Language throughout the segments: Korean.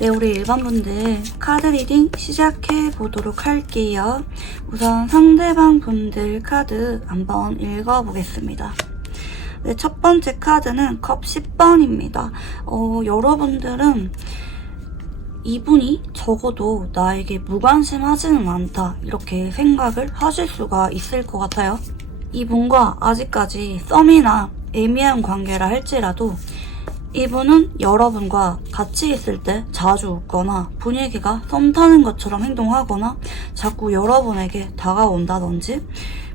네, 우리 일반분들 카드 리딩 시작해 보도록 할게요. 우선 상대방 분들 카드 한번 읽어보겠습니다. 네, 첫 번째 카드는 컵 10번입니다. 여러분들은 이분이 적어도 나에게 무관심하지는 않다 이렇게 생각을 하실 수가 있을 것 같아요. 이분과 아직까지 썸이나 애매한 관계라 할지라도 이분은 여러분과 같이 있을 때 자주 웃거나 분위기가 썸 타는 것처럼 행동하거나 자꾸 여러분에게 다가온다든지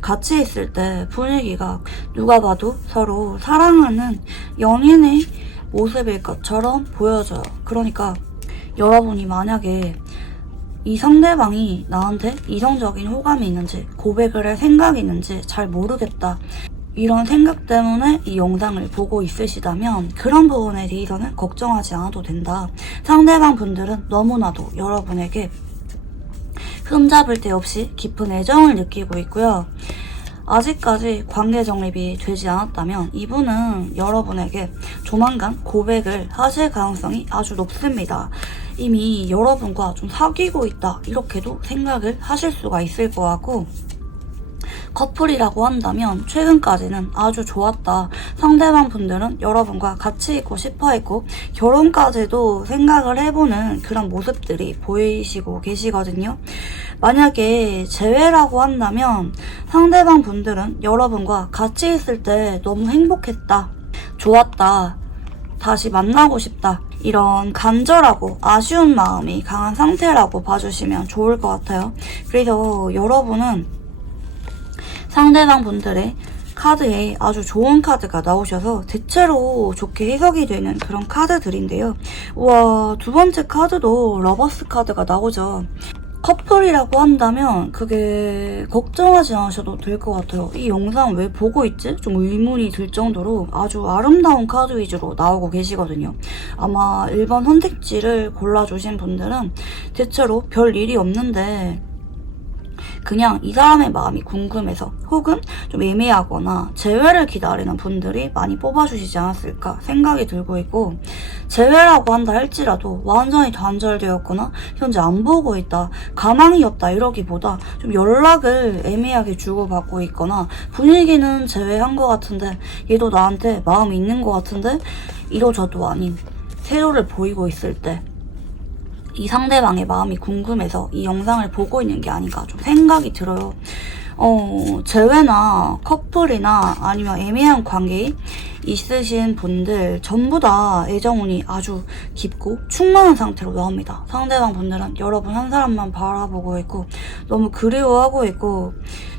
같이 있을 때 분위기가 누가 봐도 서로 사랑하는 연인의 모습일 것처럼 보여져요. 그러니까 여러분이 만약에 이 상대방이 나한테 이성적인 호감이 있는지 고백을 할 생각이 있는지 잘 모르겠다 이런 생각 때문에 이 영상을 보고 있으시다면 그런 부분에 대해서는 걱정하지 않아도 된다. 상대방 분들은 너무나도 여러분에게 흠잡을 데 없이 깊은 애정을 느끼고 있고요. 아직까지 관계 정립이 되지 않았다면 이분은 여러분에게 조만간 고백을 하실 가능성이 아주 높습니다. 이미 여러분과 좀 사귀고 있다 이렇게도 생각을 하실 수가 있을 것 같고, 커플이라고 한다면 최근까지는 아주 좋았다. 상대방 분들은 여러분과 같이 있고 싶어 했고 결혼까지도 생각을 해보는 그런 모습들이 보이시고 계시거든요. 만약에 재회라고 한다면 상대방 분들은 여러분과 같이 있을 때 너무 행복했다, 좋았다, 다시 만나고 싶다 이런 간절하고 아쉬운 마음이 강한 상태라고 봐주시면 좋을 것 같아요. 그래서 여러분은 상대방 분들의 카드에 아주 좋은 카드가 나오셔서 대체로 좋게 해석이 되는 그런 카드들인데요. 우와, 두 번째 카드도 러버스 카드가 나오죠. 커플이라고 한다면 그게 걱정하지 않으셔도 될 것 같아요. 이 영상 왜 보고 있지? 좀 의문이 들 정도로 아주 아름다운 카드 위주로 나오고 계시거든요. 아마 1번 선택지를 골라주신 분들은 대체로 별 일이 없는데 그냥 이 사람의 마음이 궁금해서 혹은 좀 애매하거나 재회를 기다리는 분들이 많이 뽑아주시지 않았을까 생각이 들고 있고, 재회라고 한다 할지라도 완전히 단절되었거나 현재 안 보고 있다, 가망이 없다 이러기보다 좀 연락을 애매하게 주고받고 있거나 분위기는 재회한 것 같은데 얘도 나한테 마음이 있는 것 같은데 이러저도 아닌 태도를 보이고 있을 때 이 상대방의 마음이 궁금해서 이 영상을 보고 있는 게 아닌가 좀 생각이 들어요. 재회나 커플이나 아니면 애매한 관계에 있으신 분들 전부 다 애정운이 아주 깊고 충만한 상태로 나옵니다. 상대방 분들은 여러분 한 사람만 바라보고 있고 너무 그리워하고 있고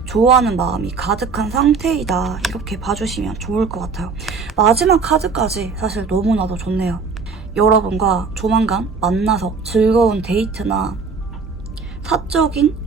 좋아하는 마음이 가득한 상태이다 이렇게 봐주시면 좋을 것 같아요. 마지막 카드까지 사실 너무나도 좋네요. 여러분과 조만간 만나서 즐거운 데이트나 사적인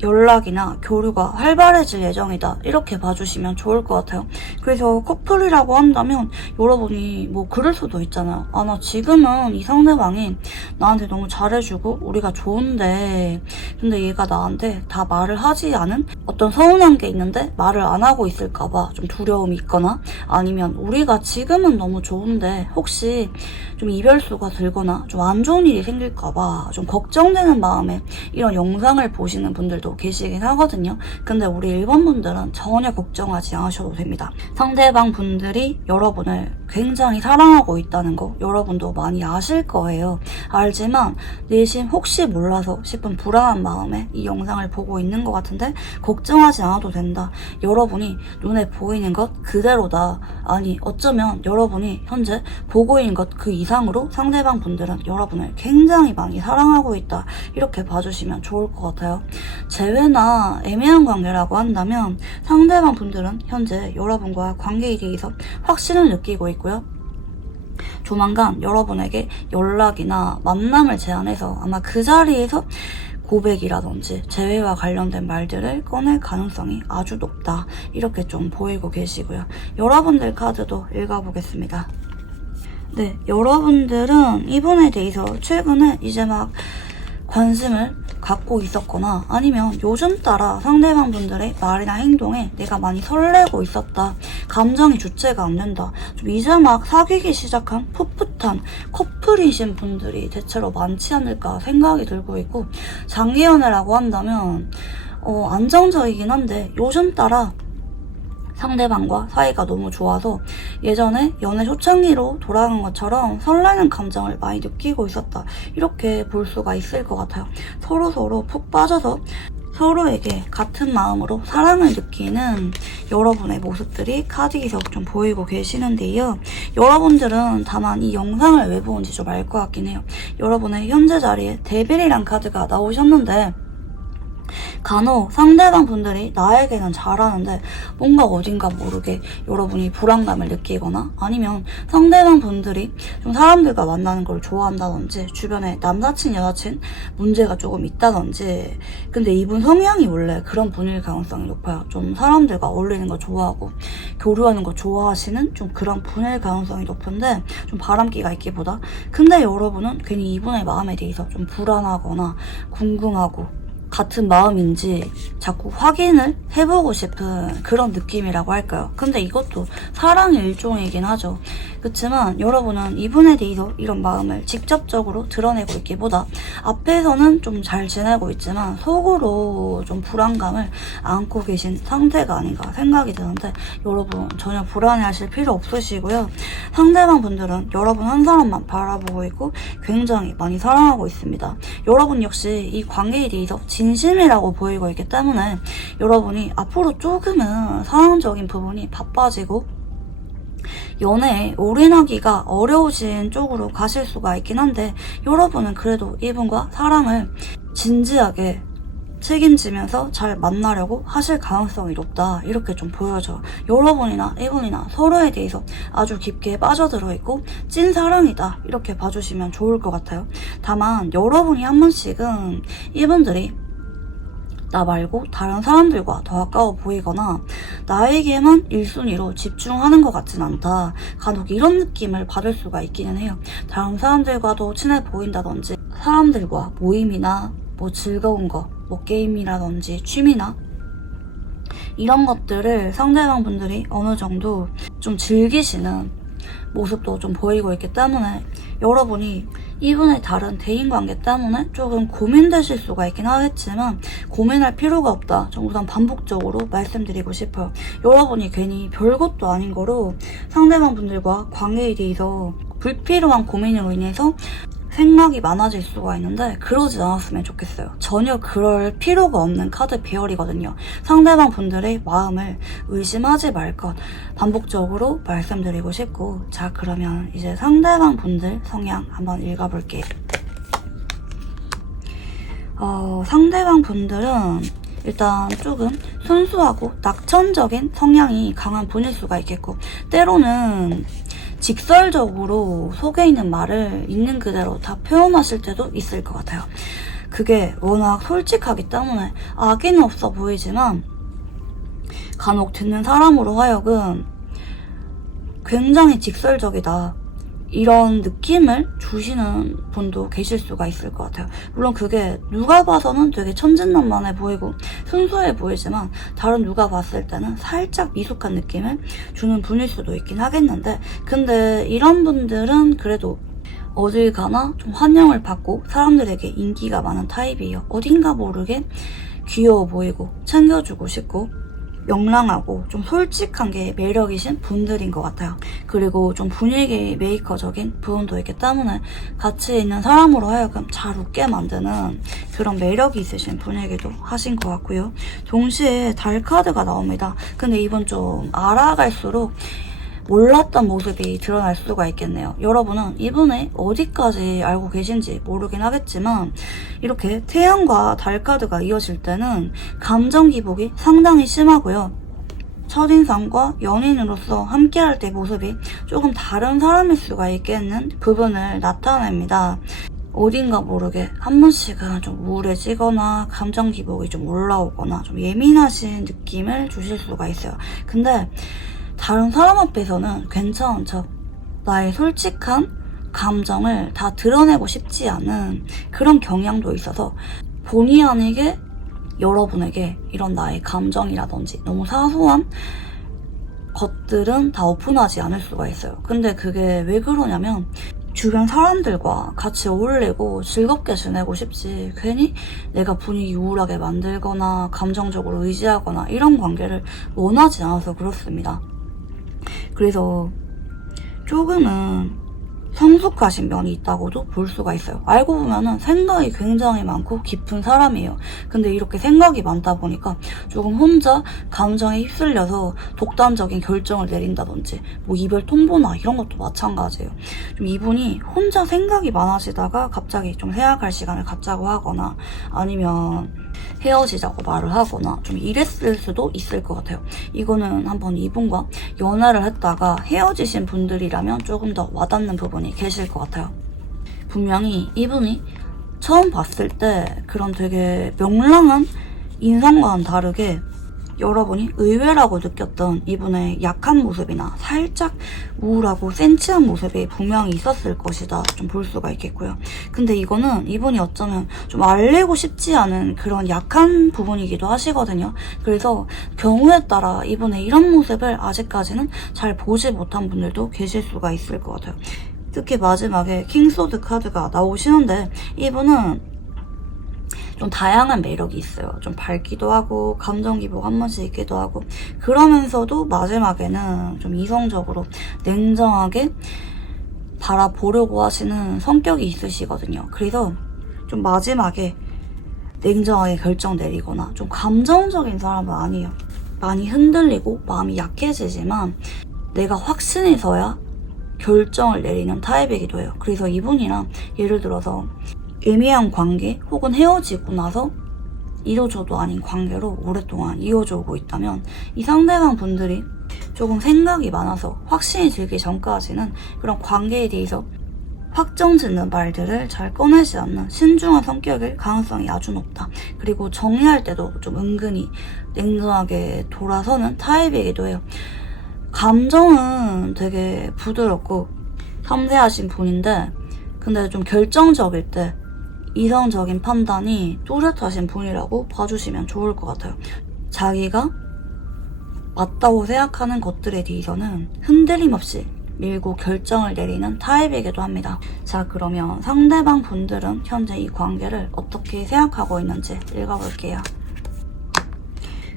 연락이나 교류가 활발해질 예정이다 이렇게 봐주시면 좋을 것 같아요. 그래서 커플이라고 한다면 여러분이 뭐 그럴 수도 있잖아요. 아, 나 지금은 이 상대방이 나한테 너무 잘해주고 우리가 좋은데 근데 얘가 나한테 다 말을 하지 않은 어떤 서운한 게 있는데 말을 안 하고 있을까봐 좀 두려움이 있거나, 아니면 우리가 지금은 너무 좋은데 혹시 좀 이별수가 들거나 좀 안 좋은 일이 생길까봐 좀 걱정되는 마음에 이런 영상을 보시는 분들도 계시긴 하거든요. 근데 우리 일본 분들은 전혀 걱정하지 않으셔도 됩니다. 상대방 분들이 여러분을 굉장히 사랑하고 있다는 거 여러분도 많이 아실 거예요. 알지만 내심 혹시 몰라서 싶은 불안한 마음에 이 영상을 보고 있는 것 같은데 걱정하지 않아도 된다. 여러분이 눈에 보이는 것 그대로다. 아니, 어쩌면 여러분이 현재 보고 있는 것 그 이상으로 상대방 분들은 여러분을 굉장히 많이 사랑하고 있다 이렇게 봐주시면 좋을 것 같아요. 재회나 애매한 관계라고 한다면 상대방 분들은 현재 여러분과 관계에 대해서 확신을 느끼고 있고요. 조만간 여러분에게 연락이나 만남을 제안해서 아마 그 자리에서 고백이라든지 재회와 관련된 말들을 꺼낼 가능성이 아주 높다 이렇게 좀 보이고 계시고요. 여러분들 카드도 읽어보겠습니다. 네, 여러분들은 이분에 대해서 최근에 이제 막 관심을 갖고 있었거나 아니면 요즘 따라 상대방 분들의 말이나 행동에 내가 많이 설레고 있었다. 감정이 주체가 안 된다. 좀 이제 막 사귀기 시작한 풋풋한 커플이신 분들이 대체로 많지 않을까 생각이 들고 있고, 장기 연애라고 한다면 안정적이긴 한데 요즘 따라 상대방과 사이가 너무 좋아서 예전에 연애 초창기로 돌아간 것처럼 설레는 감정을 많이 느끼고 있었다. 이렇게 볼 수가 있을 것 같아요. 서로서로 푹 빠져서 서로에게 같은 마음으로 사랑을 느끼는 여러분의 모습들이 카드에서 좀 보이고 계시는데요. 여러분들은 다만 이 영상을 왜 보는지 좀 알 것 같긴 해요. 여러분의 현재 자리에 데빌이란 카드가 나오셨는데, 간혹 상대방 분들이 나에게는 잘하는데 뭔가 어딘가 모르게 여러분이 불안감을 느끼거나, 아니면 상대방 분들이 좀 사람들과 만나는 걸 좋아한다든지 주변에 남사친 여사친 문제가 조금 있다든지, 근데 이분 성향이 원래 그런 분일 가능성이 높아요. 좀 사람들과 어울리는 거 좋아하고 교류하는 거 좋아하시는 좀 그런 분일 가능성이 높은데, 좀 바람기가 있기보다, 근데 여러분은 괜히 이분의 마음에 대해서 좀 불안하거나 궁금하고 같은 마음인지 자꾸 확인을 해보고 싶은 그런 느낌이라고 할까요? 근데 이것도 사랑의 일종이긴 하죠. 그렇지만 여러분은 이분에 대해서 이런 마음을 직접적으로 드러내고 있기보다 앞에서는 좀 잘 지내고 있지만 속으로 좀 불안감을 안고 계신 상태가 아닌가 생각이 드는데, 여러분 전혀 불안해하실 필요 없으시고요. 상대방 분들은 여러분 한 사람만 바라보고 있고 굉장히 많이 사랑하고 있습니다. 여러분 역시 이 관계에 대해서 진심이라고 보이고 있기 때문에 여러분이 앞으로 조금은 상황적인 부분이 바빠지고 연애에 올인하기가 어려우신 쪽으로 가실 수가 있긴 한데, 여러분은 그래도 이분과 사랑을 진지하게 책임지면서 잘 만나려고 하실 가능성이 높다. 이렇게 좀 보여져요. 여러분이나 이분이나 서로에 대해서 아주 깊게 빠져들어 있고 찐 사랑이다. 이렇게 봐주시면 좋을 것 같아요. 다만 여러분이 한 번씩은 이분들이 나 말고 다른 사람들과 더 가까워 보이거나 나에게만 1순위로 집중하는 것 같진 않다. 간혹 이런 느낌을 받을 수가 있기는 해요. 다른 사람들과도 친해 보인다든지, 사람들과 모임이나 뭐 즐거운 거, 뭐 게임이라든지 취미나 이런 것들을 상대방 분들이 어느 정도 좀 즐기시는 모습도 좀 보이고 있기 때문에 여러분이 이분의 다른 대인관계 때문에 조금 고민되실 수가 있긴 하겠지만 고민할 필요가 없다. 우선 반복적으로 말씀드리고 싶어요. 여러분이 괜히 별것도 아닌 거로 상대방 분들과 관계에 대해서 불필요한 고민으로 인해서 생각이 많아질 수가 있는데, 그러지 않았으면 좋겠어요. 전혀 그럴 필요가 없는 카드 배열이거든요. 상대방 분들의 마음을 의심하지 말 것 반복적으로 말씀드리고 싶고, 자 그러면 이제 상대방 분들 성향 한번 읽어볼게요. 상대방 분들은 일단 조금 순수하고 낙천적인 성향이 강한 분일 수가 있겠고, 때로는 직설적으로 속에 있는 말을 있는 그대로 다 표현하실 때도 있을 것 같아요. 그게 워낙 솔직하기 때문에 악의는 없어 보이지만 간혹 듣는 사람으로 하여금 굉장히 직설적이다. 이런 느낌을 주시는 분도 계실 수가 있을 것 같아요. 물론 그게 누가 봐서는 되게 천진난만해 보이고 순수해 보이지만 다른 누가 봤을 때는 살짝 미숙한 느낌을 주는 분일 수도 있긴 하겠는데, 근데 이런 분들은 그래도 어딜 가나 좀 환영을 받고 사람들에게 인기가 많은 타입이에요. 어딘가 모르게 귀여워 보이고 챙겨주고 싶고 명랑하고 좀 솔직한 게 매력이신 분들인 것 같아요. 그리고 좀 분위기 메이커적인 부분도 있기 때문에 같이 있는 사람으로 하여금 잘 웃게 만드는 그런 매력이 있으신 분이기도 하신 것 같고요. 동시에 달 카드가 나옵니다. 근데 이번 좀 알아갈수록 몰랐던 모습이 드러날 수가 있겠네요. 여러분은 이분의 어디까지 알고 계신지 모르긴 하겠지만 이렇게 태양과 달 카드가 이어질 때는 감정 기복이 상당히 심하고요. 첫인상과 연인으로서 함께할 때 모습이 조금 다른 사람일 수가 있겠는 부분을 나타냅니다. 어딘가 모르게 한 번씩은 좀 우울해지거나 감정 기복이 좀 올라오거나 좀 예민하신 느낌을 주실 수가 있어요. 근데 다른 사람 앞에서는 괜찮은 척 나의 솔직한 감정을 다 드러내고 싶지 않은 그런 경향도 있어서 본의 아니게 여러분에게 이런 나의 감정이라든지 너무 사소한 것들은 다 오픈하지 않을 수가 있어요. 근데 그게 왜 그러냐면 주변 사람들과 같이 어울리고 즐겁게 지내고 싶지 괜히 내가 분위기 우울하게 만들거나 감정적으로 의지하거나 이런 관계를 원하지 않아서 그렇습니다. 그래서 조금은 성숙하신 면이 있다고도 볼 수가 있어요. 알고 보면은 생각이 굉장히 많고 깊은 사람이에요. 근데 이렇게 생각이 많다 보니까 조금 혼자 감정에 휩쓸려서 독단적인 결정을 내린다든지 뭐 이별 통보나 이런 것도 마찬가지예요. 좀 이분이 혼자 생각이 많아지다가 갑자기 좀 생각할 시간을 갖자고 하거나 아니면 헤어지자고 말을 하거나 좀 이랬을 수도 있을 것 같아요. 이거는 한번 이분과 연애를 했다가 헤어지신 분들이라면 조금 더 와닿는 부분이 계실 것 같아요. 분명히 이분이 처음 봤을 때 그런 되게 명랑한 인상과는 다르게 여러분이 의외라고 느꼈던 이분의 약한 모습이나 살짝 우울하고 센치한 모습이 분명히 있었을 것이다 좀 볼 수가 있겠고요. 근데 이거는 이분이 어쩌면 좀 알리고 싶지 않은 그런 약한 부분이기도 하시거든요. 그래서 경우에 따라 이분의 이런 모습을 아직까지는 잘 보지 못한 분들도 계실 수가 있을 것 같아요. 특히 마지막에 킹소드 카드가 나오시는데 이분은 좀 다양한 매력이 있어요. 좀 밝기도 하고 감정 기복 한 번씩 있기도 하고 그러면서도 마지막에는 좀 이성적으로 냉정하게 바라보려고 하시는 성격이 있으시거든요. 그래서 좀 마지막에 냉정하게 결정 내리거나 좀 감정적인 사람은 아니에요. 많이 흔들리고 마음이 약해지지만 내가 확신해서야 결정을 내리는 타입이기도 해요. 그래서 이분이랑 예를 들어서 애매한 관계 혹은 헤어지고 나서 이도저도 아닌 관계로 오랫동안 이어져 오고 있다면 이 상대방 분들이 조금 생각이 많아서 확신이 들기 전까지는 그런 관계에 대해서 확정짓는 말들을 잘 꺼내지 않는 신중한 성격일 가능성이 아주 높다. 그리고 정리할 때도 좀 은근히 냉정하게 돌아서는 타입이기도 해요. 감정은 되게 부드럽고 섬세하신 분인데 근데 좀 결정적일 때 이성적인 판단이 또렷하신 분이라고 봐주시면 좋을 것 같아요. 자기가 맞다고 생각하는 것들에 대해서는 흔들림 없이 밀고 결정을 내리는 타입이기도 합니다. 자, 그러면 상대방 분들은 현재 이 관계를 어떻게 생각하고 있는지 읽어볼게요.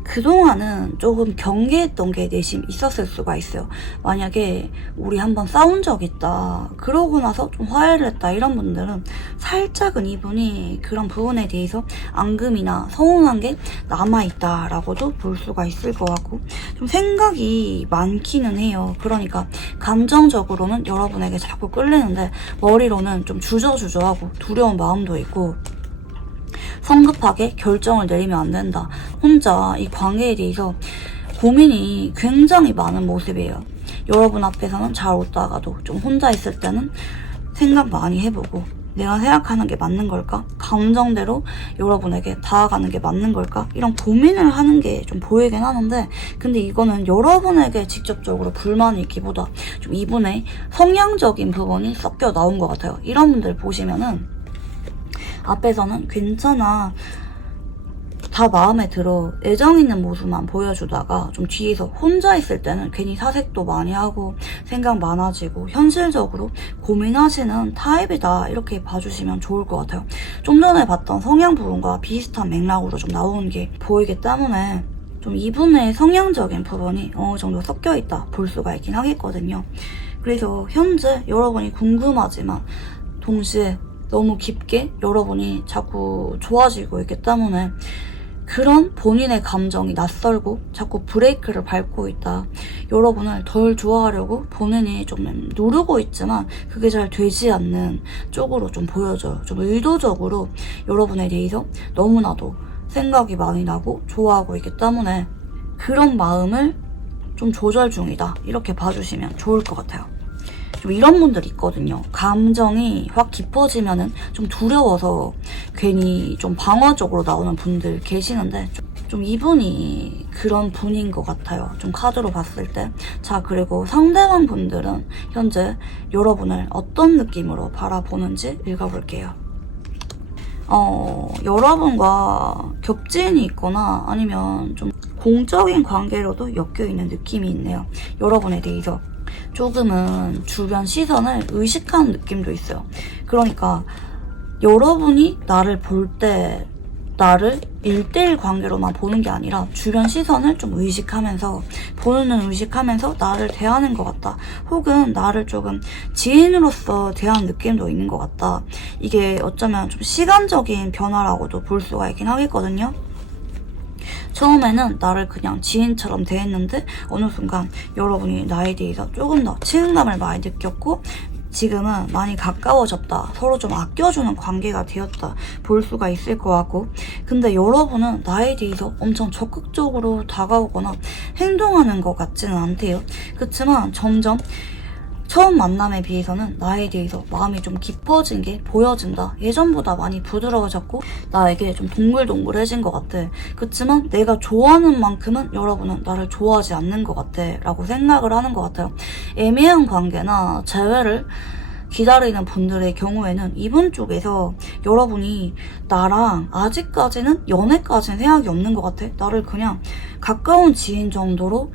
그동안은 조금 경계했던 게 내심 있었을 수가 있어요. 만약에 우리 한번 싸운 적 있다, 그러고 나서 좀 화해를 했다 이런 분들은 살짝은 이분이 그런 부분에 대해서 앙금이나 서운한 게 남아있다라고도 볼 수가 있을 것 같고 좀 생각이 많기는 해요. 그러니까 감정적으로는 여러분에게 자꾸 끌리는데 머리로는 좀 주저주저하고 두려운 마음도 있고 성급하게 결정을 내리면 안 된다. 혼자 이 관계에 대해서 고민이 굉장히 많은 모습이에요. 여러분 앞에서는 잘 웃다가도 좀 혼자 있을 때는 생각 많이 해보고 내가 생각하는 게 맞는 걸까? 감정대로 여러분에게 다가가는 게 맞는 걸까? 이런 고민을 하는 게 좀 보이긴 하는데 근데 이거는 여러분에게 직접적으로 불만이 있기보다 좀 이분의 성향적인 부분이 섞여 나온 것 같아요. 이런 분들 보시면은 앞에서는 괜찮아, 다 마음에 들어, 애정 있는 모습만 보여주다가 좀 뒤에서 혼자 있을 때는 괜히 사색도 많이 하고 생각 많아지고 현실적으로 고민하시는 타입이다 이렇게 봐주시면 좋을 것 같아요. 좀 전에 봤던 성향 부분과 비슷한 맥락으로 좀 나오는 게 보이기 때문에 좀 이분의 성향적인 부분이 어느 정도 섞여 있다 볼 수가 있긴 하겠거든요. 그래서 현재 여러분이 궁금하지만 동시에 너무 깊게 여러분이 자꾸 좋아지고 있기 때문에 그런 본인의 감정이 낯설고 자꾸 브레이크를 밟고 있다. 여러분을 덜 좋아하려고 본인이 좀 누르고 있지만 그게 잘 되지 않는 쪽으로 좀 보여져요. 좀 의도적으로 여러분에 대해서 너무나도 생각이 많이 나고 좋아하고 있기 때문에 그런 마음을 좀 조절 중이다. 이렇게 봐주시면 좋을 것 같아요. 좀 이런 분들 있거든요. 감정이 확 깊어지면은 좀 두려워서 괜히 좀 방어적으로 나오는 분들 계시는데 좀 이분이 그런 분인 것 같아요. 좀 카드로 봤을 때. 자, 그리고 상대방 분들은 현재 여러분을 어떤 느낌으로 바라보는지 읽어볼게요. 여러분과 겹진이 있거나 아니면 좀 공적인 관계로도 엮여있는 느낌이 있네요. 여러분에 대해서 조금은 주변 시선을 의식하는 느낌도 있어요. 그러니까 여러분이 나를 볼 때 나를 1대1 관계로만 보는 게 아니라 주변 시선을 좀 의식하면서 보는 눈 의식하면서 나를 대하는 것 같다. 혹은 나를 조금 지인으로서 대하는 느낌도 있는 것 같다. 이게 어쩌면 좀 시간적인 변화라고도 볼 수가 있긴 하겠거든요. 처음에는 나를 그냥 지인처럼 대했는데 어느 순간 여러분이 나에 대해서 조금 더 친근감을 많이 느꼈고 지금은 많이 가까워졌다. 서로 좀 아껴주는 관계가 되었다. 볼 수가 있을 것 같고 근데 여러분은 나에 대해서 엄청 적극적으로 다가오거나 행동하는 것 같지는 않대요. 그렇지만 점점 처음 만남에 비해서는 나에 대해서 마음이 좀 깊어진 게 보여진다. 예전보다 많이 부드러워졌고 나에게 좀 동글동글해진 것 같아. 그렇지만 내가 좋아하는 만큼은 여러분은 나를 좋아하지 않는 것 같아 라고 생각을 하는 것 같아요. 애매한 관계나 재회를 기다리는 분들의 경우에는 이분 쪽에서 여러분이 나랑 아직까지는 연애까지는 생각이 없는 것 같아. 나를 그냥 가까운 지인 정도로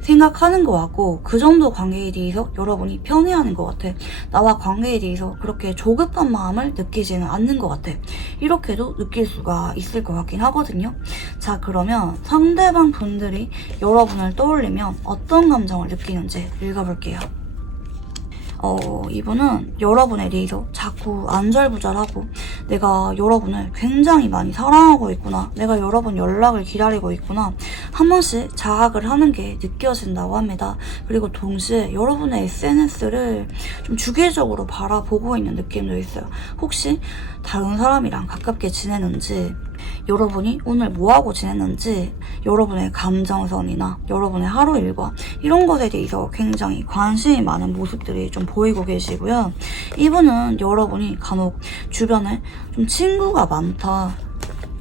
생각하는 것 같고 그 정도 관계에 대해서 여러분이 편해하는 것 같아. 나와 관계에 대해서 그렇게 조급한 마음을 느끼지는 않는 것 같아. 이렇게도 느낄 수가 있을 것 같긴 하거든요. 자, 그러면 상대방 분들이 여러분을 떠올리면 어떤 감정을 느끼는지 읽어볼게요. 이분은 여러분에 대해서 자꾸 안절부절하고 내가 여러분을 굉장히 많이 사랑하고 있구나, 내가 여러분 연락을 기다리고 있구나 한 번씩 자학을 하는 게 느껴진다고 합니다. 그리고 동시에 여러분의 SNS를 좀 주기적으로 바라보고 있는 느낌도 있어요. 혹시 다른 사람이랑 가깝게 지내는지, 여러분이 오늘 뭐하고 지냈는지, 여러분의 감정선이나 여러분의 하루 일과 이런 것에 대해서 굉장히 관심이 많은 모습들이 좀 보이고 계시고요. 이분은 여러분이 간혹 주변에 좀 친구가 많다,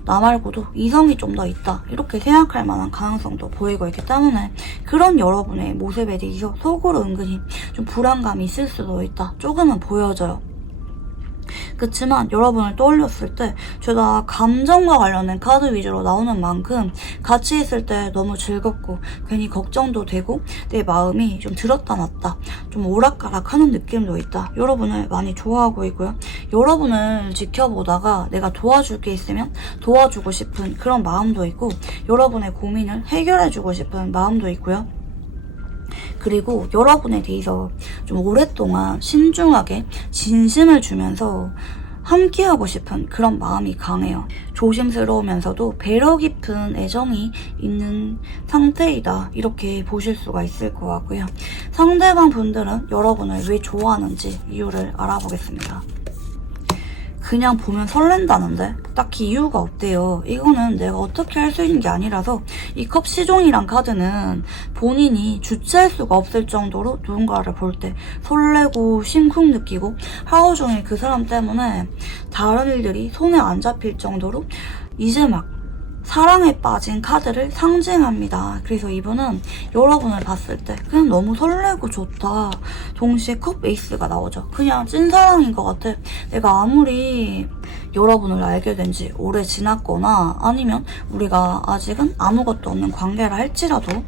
나 말고도 이성이 좀 더 있다 이렇게 생각할 만한 가능성도 보이고 있기 때문에 그런 여러분의 모습에 대해서 속으로 은근히 좀 불안감이 있을 수도 있다, 조금은 보여져요. 그치만 여러분을 떠올렸을 때 죄다 감정과 관련된 카드 위주로 나오는 만큼 같이 있을 때 너무 즐겁고 괜히 걱정도 되고 내 마음이 좀 들었다 놨다 좀 오락가락하는 느낌도 있다. 여러분을 많이 좋아하고 있고요. 여러분을 지켜보다가 내가 도와줄 게 있으면 도와주고 싶은 그런 마음도 있고 여러분의 고민을 해결해주고 싶은 마음도 있고요. 그리고 여러분에 대해서 좀 오랫동안 신중하게 진심을 주면서 함께하고 싶은 그런 마음이 강해요. 조심스러우면서도 배려 깊은 애정이 있는 상태이다, 이렇게 보실 수가 있을 것 같고요. 상대방 분들은 여러분을 왜 좋아하는지 이유를 알아보겠습니다. 그냥 보면 설렌다는데 딱히 이유가 없대요. 이거는 내가 어떻게 할 수 있는 게 아니라서 이 컵 시종이란 카드는 본인이 주체할 수가 없을 정도로 누군가를 볼 때 설레고 심쿵 느끼고 하루 종일 그 사람 때문에 다른 일들이 손에 안 잡힐 정도로 이제 막 사랑에 빠진 카드를 상징합니다. 그래서 이분은 여러분을 봤을 때 그냥 너무 설레고 좋다. 동시에 컵 에이스가 나오죠. 그냥 찐사랑인 것 같아. 내가 아무리 여러분을 알게 된 지 오래 지났거나 아니면 우리가 아직은 아무것도 없는 관계라 할지라도,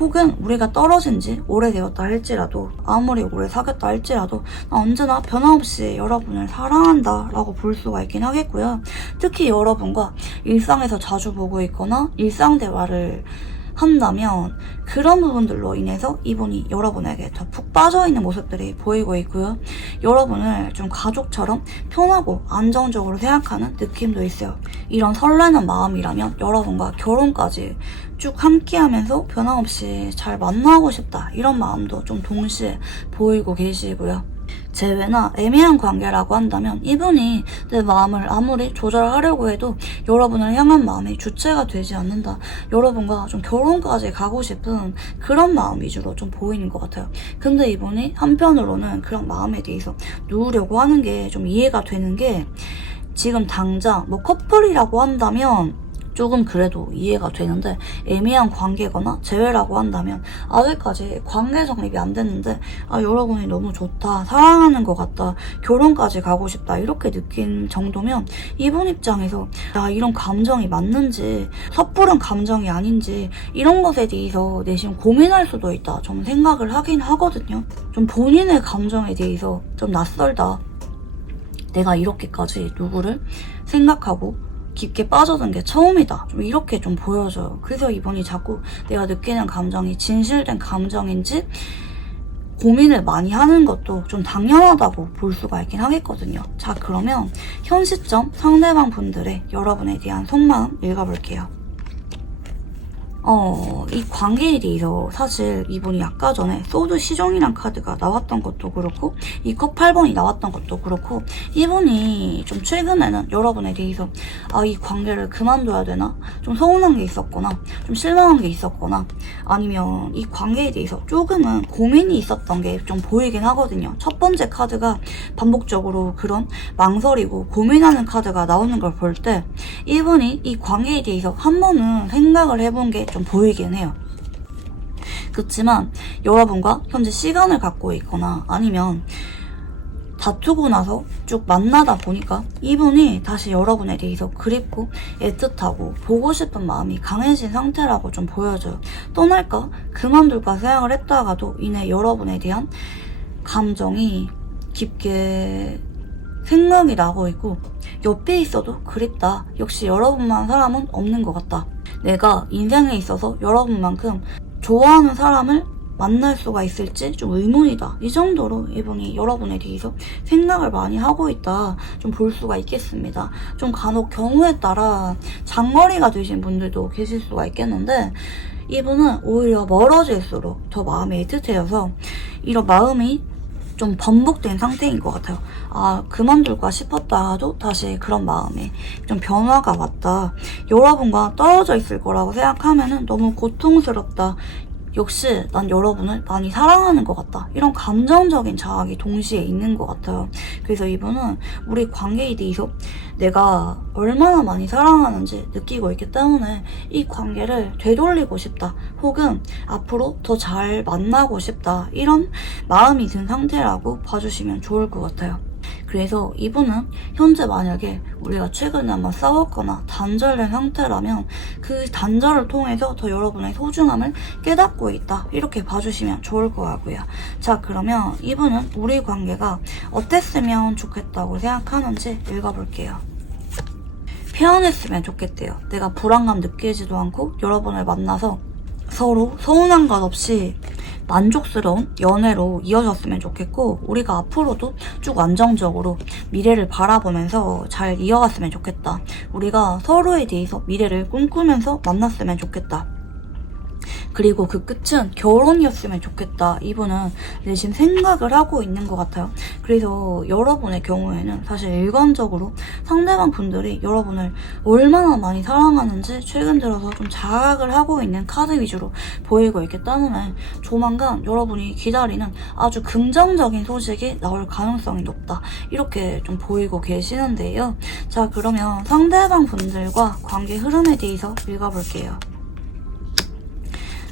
혹은 우리가 떨어진 지 오래되었다 할지라도, 아무리 오래 사귀었다 할지라도 나 언제나 변함없이 여러분을 사랑한다 라고 볼 수가 있긴 하겠고요. 특히 여러분과 일상에서 자주 보고 있거나 일상 대화를 한다면 그런 부분들로 인해서 이분이 여러분에게 더 푹 빠져있는 모습들이 보이고 있고요. 여러분을 좀 가족처럼 편하고 안정적으로 생각하는 느낌도 있어요. 이런 설레는 마음이라면 여러분과 결혼까지 쭉 함께하면서 변함없이 잘 만나고 싶다, 이런 마음도 좀 동시에 보이고 계시고요. 재회나 애매한 관계라고 한다면 이분이 내 마음을 아무리 조절하려고 해도 여러분을 향한 마음이 주체가 되지 않는다. 여러분과 좀 결혼까지 가고 싶은 그런 마음 위주로 좀 보이는 것 같아요. 근데 이분이 한편으로는 그런 마음에 대해서 누우려고 하는 게 좀 이해가 되는 게, 지금 당장 뭐 커플이라고 한다면 조금 그래도 이해가 되는데 애매한 관계거나 재회라고 한다면 아직까지 관계 정립이 안 됐는데 여러분이 너무 좋다, 사랑하는 것 같다, 결혼까지 가고 싶다 이렇게 느낀 정도면 이분 입장에서 이런 감정이 맞는지 섣부른 감정이 아닌지 이런 것에 대해서 내심 고민할 수도 있다 좀 생각을 하긴 하거든요. 좀 본인의 감정에 대해서 좀 낯설다, 내가 이렇게까지 누구를 생각하고 깊게 빠져든 게 처음이다, 좀 이렇게 좀 보여져요. 그래서 이분이 자꾸 내가 느끼는 감정이 진실된 감정인지 고민을 많이 하는 것도 좀 당연하다고 볼 수가 있긴 하겠거든요. 자, 그러면 현 시점 상대방 분들의 여러분에 대한 속마음 읽어볼게요. 이 관계에 대해서 사실 이분이 아까 전에 소드 시종이란 카드가 나왔던 것도 그렇고 이 컵 8번이 나왔던 것도 그렇고 이분이 좀 최근에는 여러분에 대해서 이 관계를 그만둬야 되나? 좀 서운한 게 있었거나 좀 실망한 게 있었거나 아니면 이 관계에 대해서 조금은 고민이 있었던 게 좀 보이긴 하거든요. 첫 번째 카드가 반복적으로 그런 망설이고 고민하는 카드가 나오는 걸 볼 때 이분이 이 관계에 대해서 한 번은 생각을 해본 게 좀 보이긴 해요. 그렇지만 여러분과 현재 시간을 갖고 있거나 아니면 다투고 나서 쭉 만나다 보니까 이분이 다시 여러분에 대해서 그립고 애틋하고 보고 싶은 마음이 강해진 상태라고 좀 보여져요. 떠날까 그만둘까 생각을 했다가도 이내 여러분에 대한 감정이 깊게 생각이 나고 있고 옆에 있어도 그립다, 역시 여러분만 사람은 없는 것 같다, 내가 인생에 있어서 여러분만큼 좋아하는 사람을 만날 수가 있을지 좀 의문이다, 이 정도로 이분이 여러분에 대해서 생각을 많이 하고 있다 좀 볼 수가 있겠습니다. 좀 간혹 경우에 따라 장거리가 되신 분들도 계실 수가 있겠는데 이분은 오히려 멀어질수록 더 마음이 애틋해져서 이런 마음이 좀 번복된 상태인 것 같아요. 그만둘까 싶었다가도 다시 그런 마음에 좀 변화가 왔다, 여러분과 떨어져 있을 거라고 생각하면은 너무 고통스럽다, 역시 난 여러분을 많이 사랑하는 것 같다, 이런 감정적인 자학이 동시에 있는 것 같아요. 그래서 이분은 우리 관계에 대해서 내가 얼마나 많이 사랑하는지 느끼고 있기 때문에 이 관계를 되돌리고 싶다, 혹은 앞으로 더 잘 만나고 싶다, 이런 마음이 든 상태라고 봐주시면 좋을 것 같아요. 그래서 이분은 현재 만약에 우리가 최근에 한번 싸웠거나 단절된 상태라면 그 단절을 통해서 더 여러분의 소중함을 깨닫고 있다, 이렇게 봐주시면 좋을 것 같고요. 자, 그러면 이분은 우리 관계가 어땠으면 좋겠다고 생각하는지 읽어볼게요. 편안했으면 좋겠대요. 내가 불안감 느끼지도 않고 여러분을 만나서 서로 서운한 것 없이 만족스러운 연애로 이어졌으면 좋겠고 우리가 앞으로도 쭉 안정적으로 미래를 바라보면서 잘 이어갔으면 좋겠다. 우리가 서로에 대해서 미래를 꿈꾸면서 만났으면 좋겠다. 그리고 그 끝은 결혼이었으면 좋겠다. 이분은 내심 생각을 하고 있는 것 같아요. 그래서 여러분의 경우에는 사실 일관적으로 상대방 분들이 여러분을 얼마나 많이 사랑하는지 최근 들어서 좀 자각을 하고 있는 카드 위주로 보이고 있기 때문에 조만간 여러분이 기다리는 아주 긍정적인 소식이 나올 가능성이 높다, 이렇게 좀 보이고 계시는데요. 자, 그러면 상대방 분들과 관계 흐름에 대해서 읽어볼게요.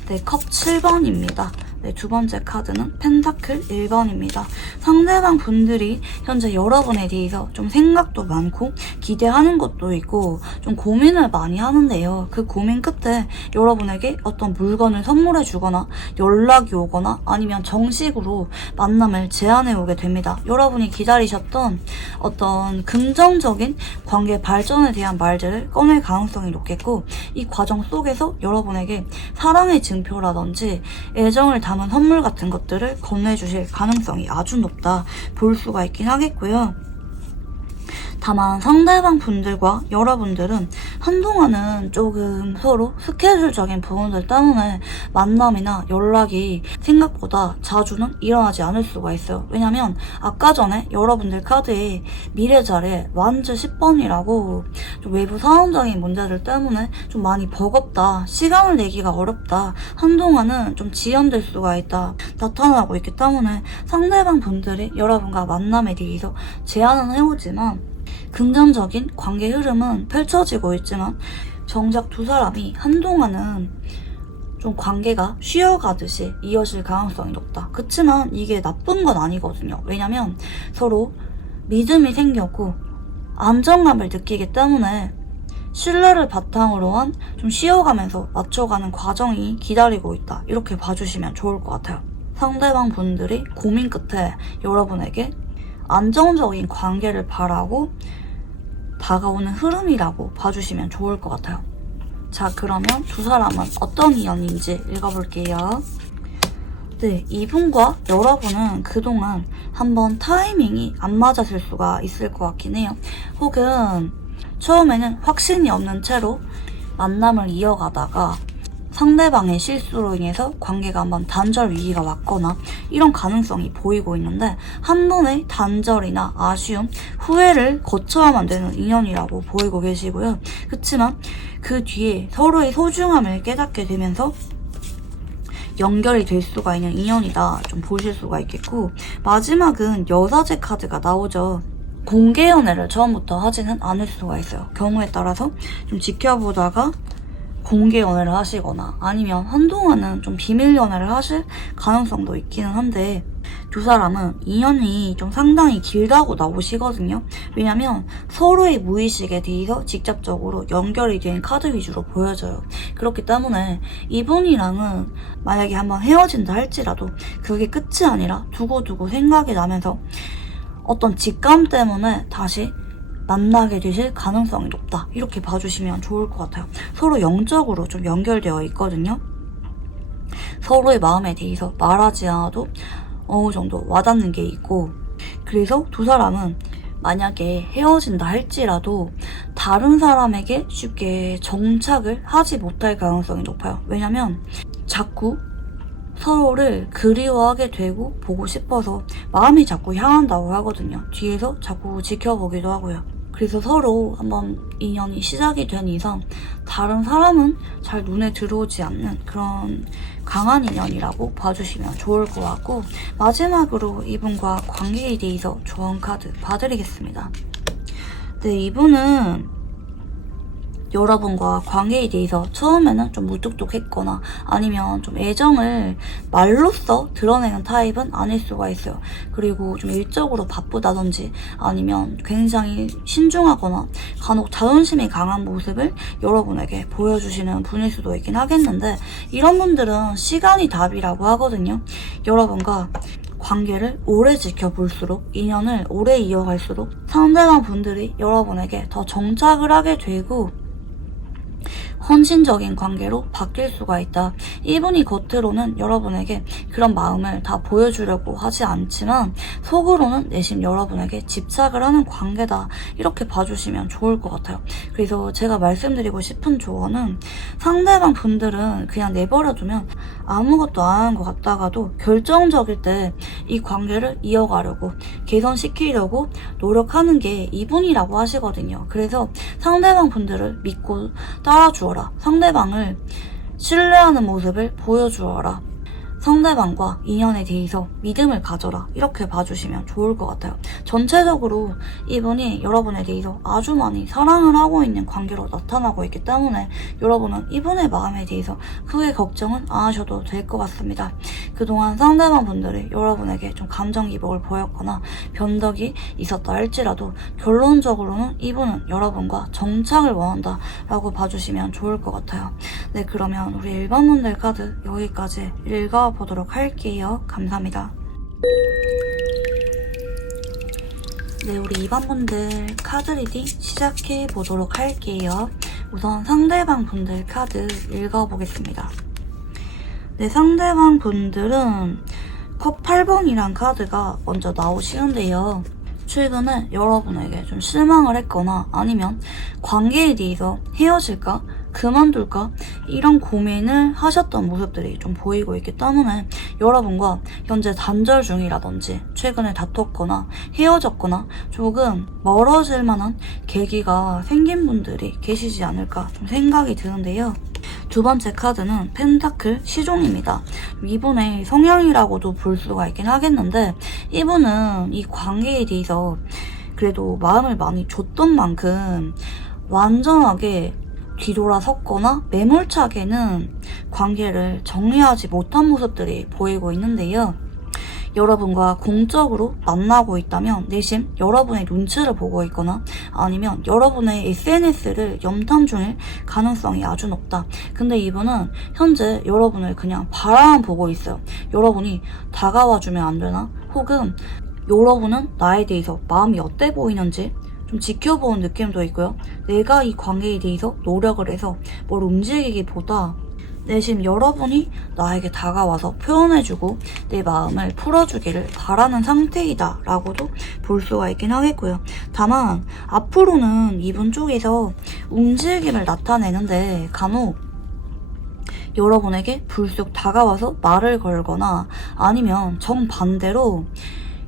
네, 컵 7번입니다. 네, 두 번째 카드는 펜타클 1번입니다. 상대방 분들이 현재 여러분에 대해서 좀 생각도 많고 기대하는 것도 있고 좀 고민을 많이 하는데요. 그 고민 끝에 여러분에게 어떤 물건을 선물해 주거나 연락이 오거나 아니면 정식으로 만남을 제안해 오게 됩니다. 여러분이 기다리셨던 어떤 긍정적인 관계 발전에 대한 말들을 꺼낼 가능성이 높겠고 이 과정 속에서 여러분에게 사랑의 증표라든지 애정을 담은 선물 같은 것들을 건네주실 가능성이 아주 높다 볼 수가 있긴 하겠고요. 다만 상대방 분들과 여러분들은 한동안은 조금 서로 스케줄적인 부분들 때문에 만남이나 연락이 생각보다 자주는 일어나지 않을 수가 있어요. 왜냐면 아까 전에 여러분들 카드에 미래자리에 완즈 10번이라고 좀 외부 상황적인 문제들 때문에 좀 많이 버겁다, 시간을 내기가 어렵다, 한동안은 좀 지연될 수가 있다 나타나고 있기 때문에 상대방 분들이 여러분과 만남에 대해서 제안은 해오지만 긍정적인 관계 흐름은 펼쳐지고 있지만 정작 두 사람이 한동안은 좀 관계가 쉬어가듯이 이어질 가능성이 높다. 그치만 이게 나쁜 건 아니거든요. 왜냐면 서로 믿음이 생겼고 안정감을 느끼기 때문에 신뢰를 바탕으로 한 좀 쉬어가면서 맞춰가는 과정이 기다리고 있다. 이렇게 봐주시면 좋을 것 같아요. 상대방 분들이 고민 끝에 여러분에게 안정적인 관계를 바라고 다가오는 흐름이라고 봐주시면 좋을 것 같아요. 자, 그러면 두 사람은 어떤 인연인지 읽어볼게요. 네, 이분과 여러분은 그동안 한번 타이밍이 안 맞았을 수가 있을 것 같긴 해요. 혹은 처음에는 확신이 없는 채로 만남을 이어가다가 상대방의 실수로 인해서 관계가 한번 단절 위기가 왔거나 이런 가능성이 보이고 있는데 한 번의 단절이나 아쉬움, 후회를 거쳐야만 되는 인연이라고 보이고 계시고요. 그렇지만 그 뒤에 서로의 소중함을 깨닫게 되면서 연결이 될 수가 있는 인연이다 좀 보실 수가 있겠고, 마지막은 여사제 카드가 나오죠. 공개 연애를 처음부터 하지는 않을 수가 있어요. 경우에 따라서 좀 지켜보다가 공개 연애를 하시거나 아니면 한동안은 좀 비밀 연애를 하실 가능성도 있기는 한데, 두 사람은 인연이 좀 상당히 길다고 나오시거든요. 왜냐면 서로의 무의식에 대해서 직접적으로 연결이 된 카드 위주로 보여져요. 그렇기 때문에 이분이랑은 만약에 한번 헤어진다 할지라도 그게 끝이 아니라 두고두고 생각이 나면서 어떤 직감 때문에 다시 만나게 되실 가능성이 높다. 이렇게 봐주시면 좋을 것 같아요. 서로 영적으로 좀 연결되어 있거든요. 서로의 마음에 대해서 말하지 않아도 어느 정도 와닿는 게 있고, 그래서 두 사람은 만약에 헤어진다 할지라도 다른 사람에게 쉽게 정착을 하지 못할 가능성이 높아요. 왜냐면 자꾸 서로를 그리워하게 되고 보고 싶어서 마음이 자꾸 향한다고 하거든요. 뒤에서 자꾸 지켜보기도 하고요. 그래서 서로 한번 인연이 시작이 된 이상 다른 사람은 잘 눈에 들어오지 않는 그런 강한 인연이라고 봐주시면 좋을 것 같고, 마지막으로 이분과 관계에 대해서 조언 카드 봐드리겠습니다. 네, 이분은 여러분과 관계에 대해서 처음에는 좀 무뚝뚝했거나 아니면 좀 애정을 말로써 드러내는 타입은 아닐 수가 있어요. 그리고 좀 일적으로 바쁘다든지 아니면 굉장히 신중하거나 간혹 자존심이 강한 모습을 여러분에게 보여주시는 분일 수도 있긴 하겠는데, 이런 분들은 시간이 답이라고 하거든요. 여러분과 관계를 오래 지켜볼수록, 인연을 오래 이어갈수록 상대방 분들이 여러분에게 더 정착을 하게 되고 헌신적인 관계로 바뀔 수가 있다. 이분이 겉으로는 여러분에게 그런 마음을 다 보여주려고 하지 않지만 속으로는 내심 여러분에게 집착을 하는 관계다. 이렇게 봐주시면 좋을 것 같아요. 그래서 제가 말씀드리고 싶은 조언은, 상대방 분들은 그냥 내버려두면 아무것도 안 하는 것 같다가도 결정적일 때 이 관계를 이어가려고 개선시키려고 노력하는 게 이분이라고 하시거든요. 그래서 상대방 분들을 믿고 따라주어라. 상대방을 신뢰하는 모습을 보여주어라. 상대방과 인연에 대해서 믿음을 가져라. 이렇게 봐주시면 좋을 것 같아요. 전체적으로 이분이 여러분에 대해서 아주 많이 사랑을 하고 있는 관계로 나타나고 있기 때문에 여러분은 이분의 마음에 대해서 크게 걱정은 안 하셔도 될 것 같습니다. 그동안 상대방 분들이 여러분에게 좀 감정 기복을 보였거나 변덕이 있었다 할지라도 결론적으로는 이분은 여러분과 정착을 원한다 라고 봐주시면 좋을 것 같아요. 네, 그러면 우리 일반 분들 카드 여기까지 읽어보도록 할게요. 감사합니다. 네, 우리 2번분들 카드 리딩 시작해보도록 할게요. 우선 상대방 분들 카드 읽어보겠습니다. 네, 상대방 분들은 컵 8번이란 카드가 먼저 나오시는데요. 최근에 여러분에게 좀 실망을 했거나 아니면 관계에 대해서 헤어질까? 그만둘까? 이런 고민을 하셨던 모습들이 좀 보이고 있기 때문에 여러분과 현재 단절 중이라든지 최근에 다퉜거나 헤어졌거나 조금 멀어질 만한 계기가 생긴 분들이 계시지 않을까 좀 생각이 드는데요. 두 번째 카드는 펜타클 시종입니다. 이분의 성향이라고도 볼 수가 있긴 하겠는데, 이분은 이 관계에 대해서 그래도 마음을 많이 줬던 만큼 완전하게 뒤돌아섰거나 매몰차게는 관계를 정리하지 못한 모습들이 보이고 있는데요. 여러분과 공적으로 만나고 있다면 내심 여러분의 눈치를 보고 있거나 아니면 여러분의 SNS를 염탐 중일 가능성이 아주 높다. 근데 이분은 현재 여러분을 그냥 바라만 보고 있어요. 여러분이 다가와주면 안 되나? 혹은 여러분은 나에 대해서 마음이 어때 보이는지 좀 지켜보는 느낌도 있고요. 내가 이 관계에 대해서 노력을 해서 뭘 움직이기보다 내심 여러분이 나에게 다가와서 표현해주고 내 마음을 풀어주기를 바라는 상태이다 라고도 볼 수가 있긴 하겠고요. 다만 앞으로는 이분 쪽에서 움직임을 나타내는데 간혹 여러분에게 불쑥 다가와서 말을 걸거나 아니면 정반대로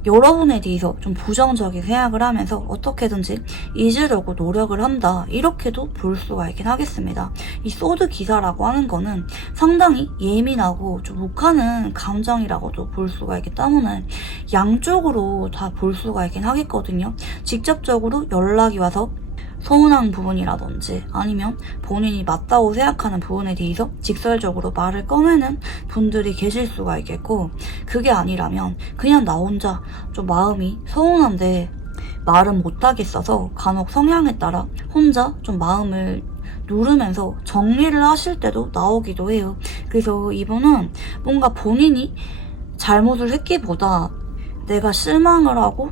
여러분에 대해서 좀 부정적인 생각을 하면서 어떻게든지 잊으려고 노력을 한다. 이렇게도 볼 수가 있긴 하겠습니다. 이 소드 기사라고 하는 거는 상당히 예민하고 좀 욱하는 감정이라고도 볼 수가 있기 때문에 양쪽으로 다 볼 수가 있긴 하겠거든요. 직접적으로 연락이 와서 서운한 부분이라든지 아니면 본인이 맞다고 생각하는 부분에 대해서 직설적으로 말을 꺼내는 분들이 계실 수가 있겠고, 그게 아니라면 그냥 나 혼자 좀 마음이 서운한데 말은 못하겠어서 간혹 성향에 따라 혼자 좀 마음을 누르면서 정리를 하실 때도 나오기도 해요. 그래서 이분은 뭔가 본인이 잘못을 했기보다 내가 실망을 하고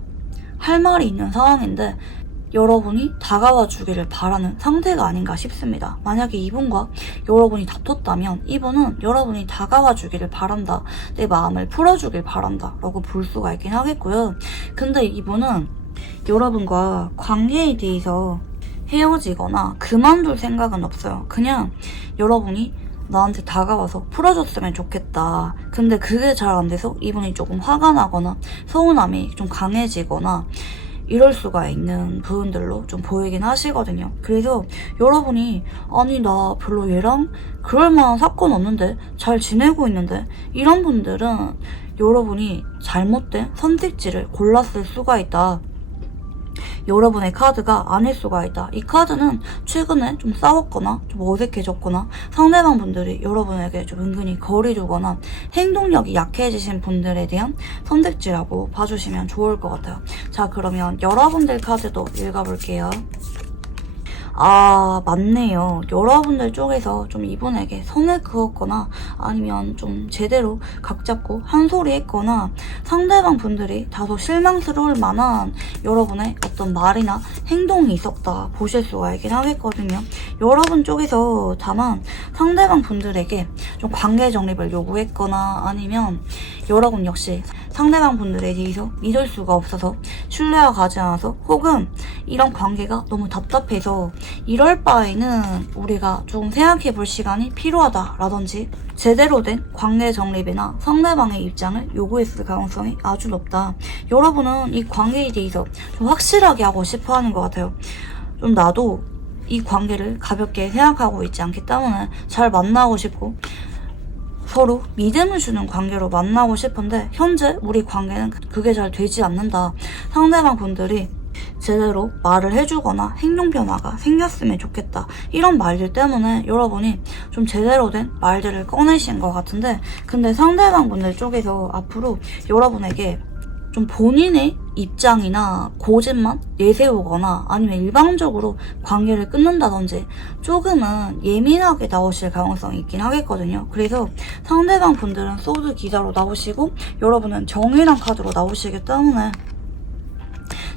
할 말이 있는 상황인데 여러분이 다가와 주기를 바라는 상태가 아닌가 싶습니다. 만약에 이분과 여러분이 다퉜다면 이분은 여러분이 다가와 주기를 바란다, 내 마음을 풀어주길 바란다 라고 볼 수가 있긴 하겠고요. 근데 이분은 여러분과 관계에 대해서 헤어지거나 그만둘 생각은 없어요. 그냥 여러분이 나한테 다가와서 풀어줬으면 좋겠다. 근데 그게 잘 안 돼서 이분이 조금 화가 나거나 서운함이 좀 강해지거나 이럴 수가 있는 부분들로 좀 보이긴 하시거든요. 그래서 여러분이 아니 나 별로 얘랑 그럴 만한 사건 없는데 잘 지내고 있는데 이런 분들은 여러분이 잘못된 선택지를 골랐을 수가 있다. 여러분의 카드가 아닐 수가 있다. 이 카드는 최근에 좀 싸웠거나 좀 어색해졌거나 상대방 분들이 여러분에게 좀 은근히 거리 두거나 행동력이 약해지신 분들에 대한 선택지라고 봐주시면 좋을 것 같아요. 자, 그러면 여러분들 카드도 읽어볼게요. 아, 맞네요. 여러분들 쪽에서 좀 이분에게 선을 그었거나 아니면 좀 제대로 각 잡고 한 소리 했거나 상대방 분들이 다소 실망스러울 만한 여러분의 어떤 말이나 행동이 있었다 보실 수가 있긴 하겠거든요. 여러분 쪽에서 다만 상대방 분들에게 좀 관계 정립을 요구했거나 아니면 여러분 역시 상대방 분들에 대해서 믿을 수가 없어서 신뢰가 가지 않아서 혹은 이런 관계가 너무 답답해서 이럴 바에는 우리가 좀 생각해 볼 시간이 필요하다라든지 제대로 된 관계 정립이나 상대방의 입장을 요구했을 가능성이 아주 높다. 여러분은 이 관계에 대해서 좀 확실하게 하고 싶어 하는 것 같아요. 좀 나도 이 관계를 가볍게 생각하고 있지 않기 때문에 잘 만나고 싶고 서로 믿음을 주는 관계로 만나고 싶은데 현재 우리 관계는 그게 잘 되지 않는다. 상대방 분들이 제대로 말을 해주거나 행동 변화가 생겼으면 좋겠다. 이런 말들 때문에 여러분이 좀 제대로 된 말들을 꺼내신 것 같은데 근데 상대방 분들 쪽에서 앞으로 여러분에게 좀 본인의 입장이나 고집만 내세우거나 아니면 일방적으로 관계를 끊는다든지 조금은 예민하게 나오실 가능성이 있긴 하겠거든요. 그래서 상대방 분들은 소드 기사로 나오시고 여러분은 정의란 카드로 나오시기 때문에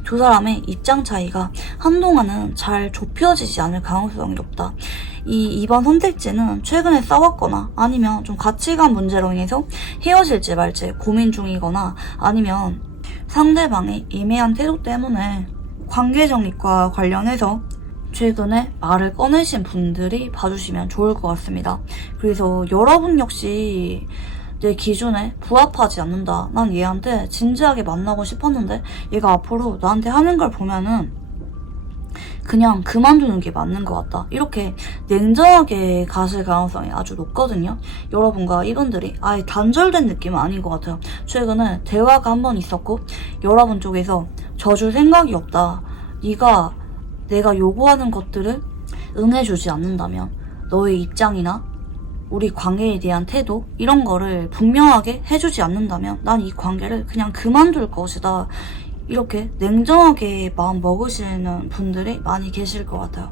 두 사람의 입장 차이가 한동안은 잘 좁혀지지 않을 가능성이 높다. 이번 선택지는 최근에 싸웠거나 아니면 좀 가치관 문제로 인해서 헤어질지 말지 고민 중이거나 아니면 상대방의 애매한 태도 때문에 관계 정립과 관련해서 최근에 말을 꺼내신 분들이 봐주시면 좋을 것 같습니다. 그래서 여러분 역시 내 기준에 부합하지 않는다. 난 얘한테 진지하게 만나고 싶었는데 얘가 앞으로 나한테 하는 걸 보면은 그냥 그만두는 게 맞는 것 같다. 이렇게 냉정하게 가실 가능성이 아주 높거든요. 여러분과 이분들이 아예 단절된 느낌은 아닌 것 같아요. 최근에 대화가 한 번 있었고 여러분 쪽에서 져줄 생각이 없다. 네가 내가 요구하는 것들을 응해주지 않는다면 너의 입장이나 우리 관계에 대한 태도 이런 거를 분명하게 해주지 않는다면 난 이 관계를 그냥 그만둘 것이다. 이렇게 냉정하게 마음 먹으시는 분들이 많이 계실 것 같아요.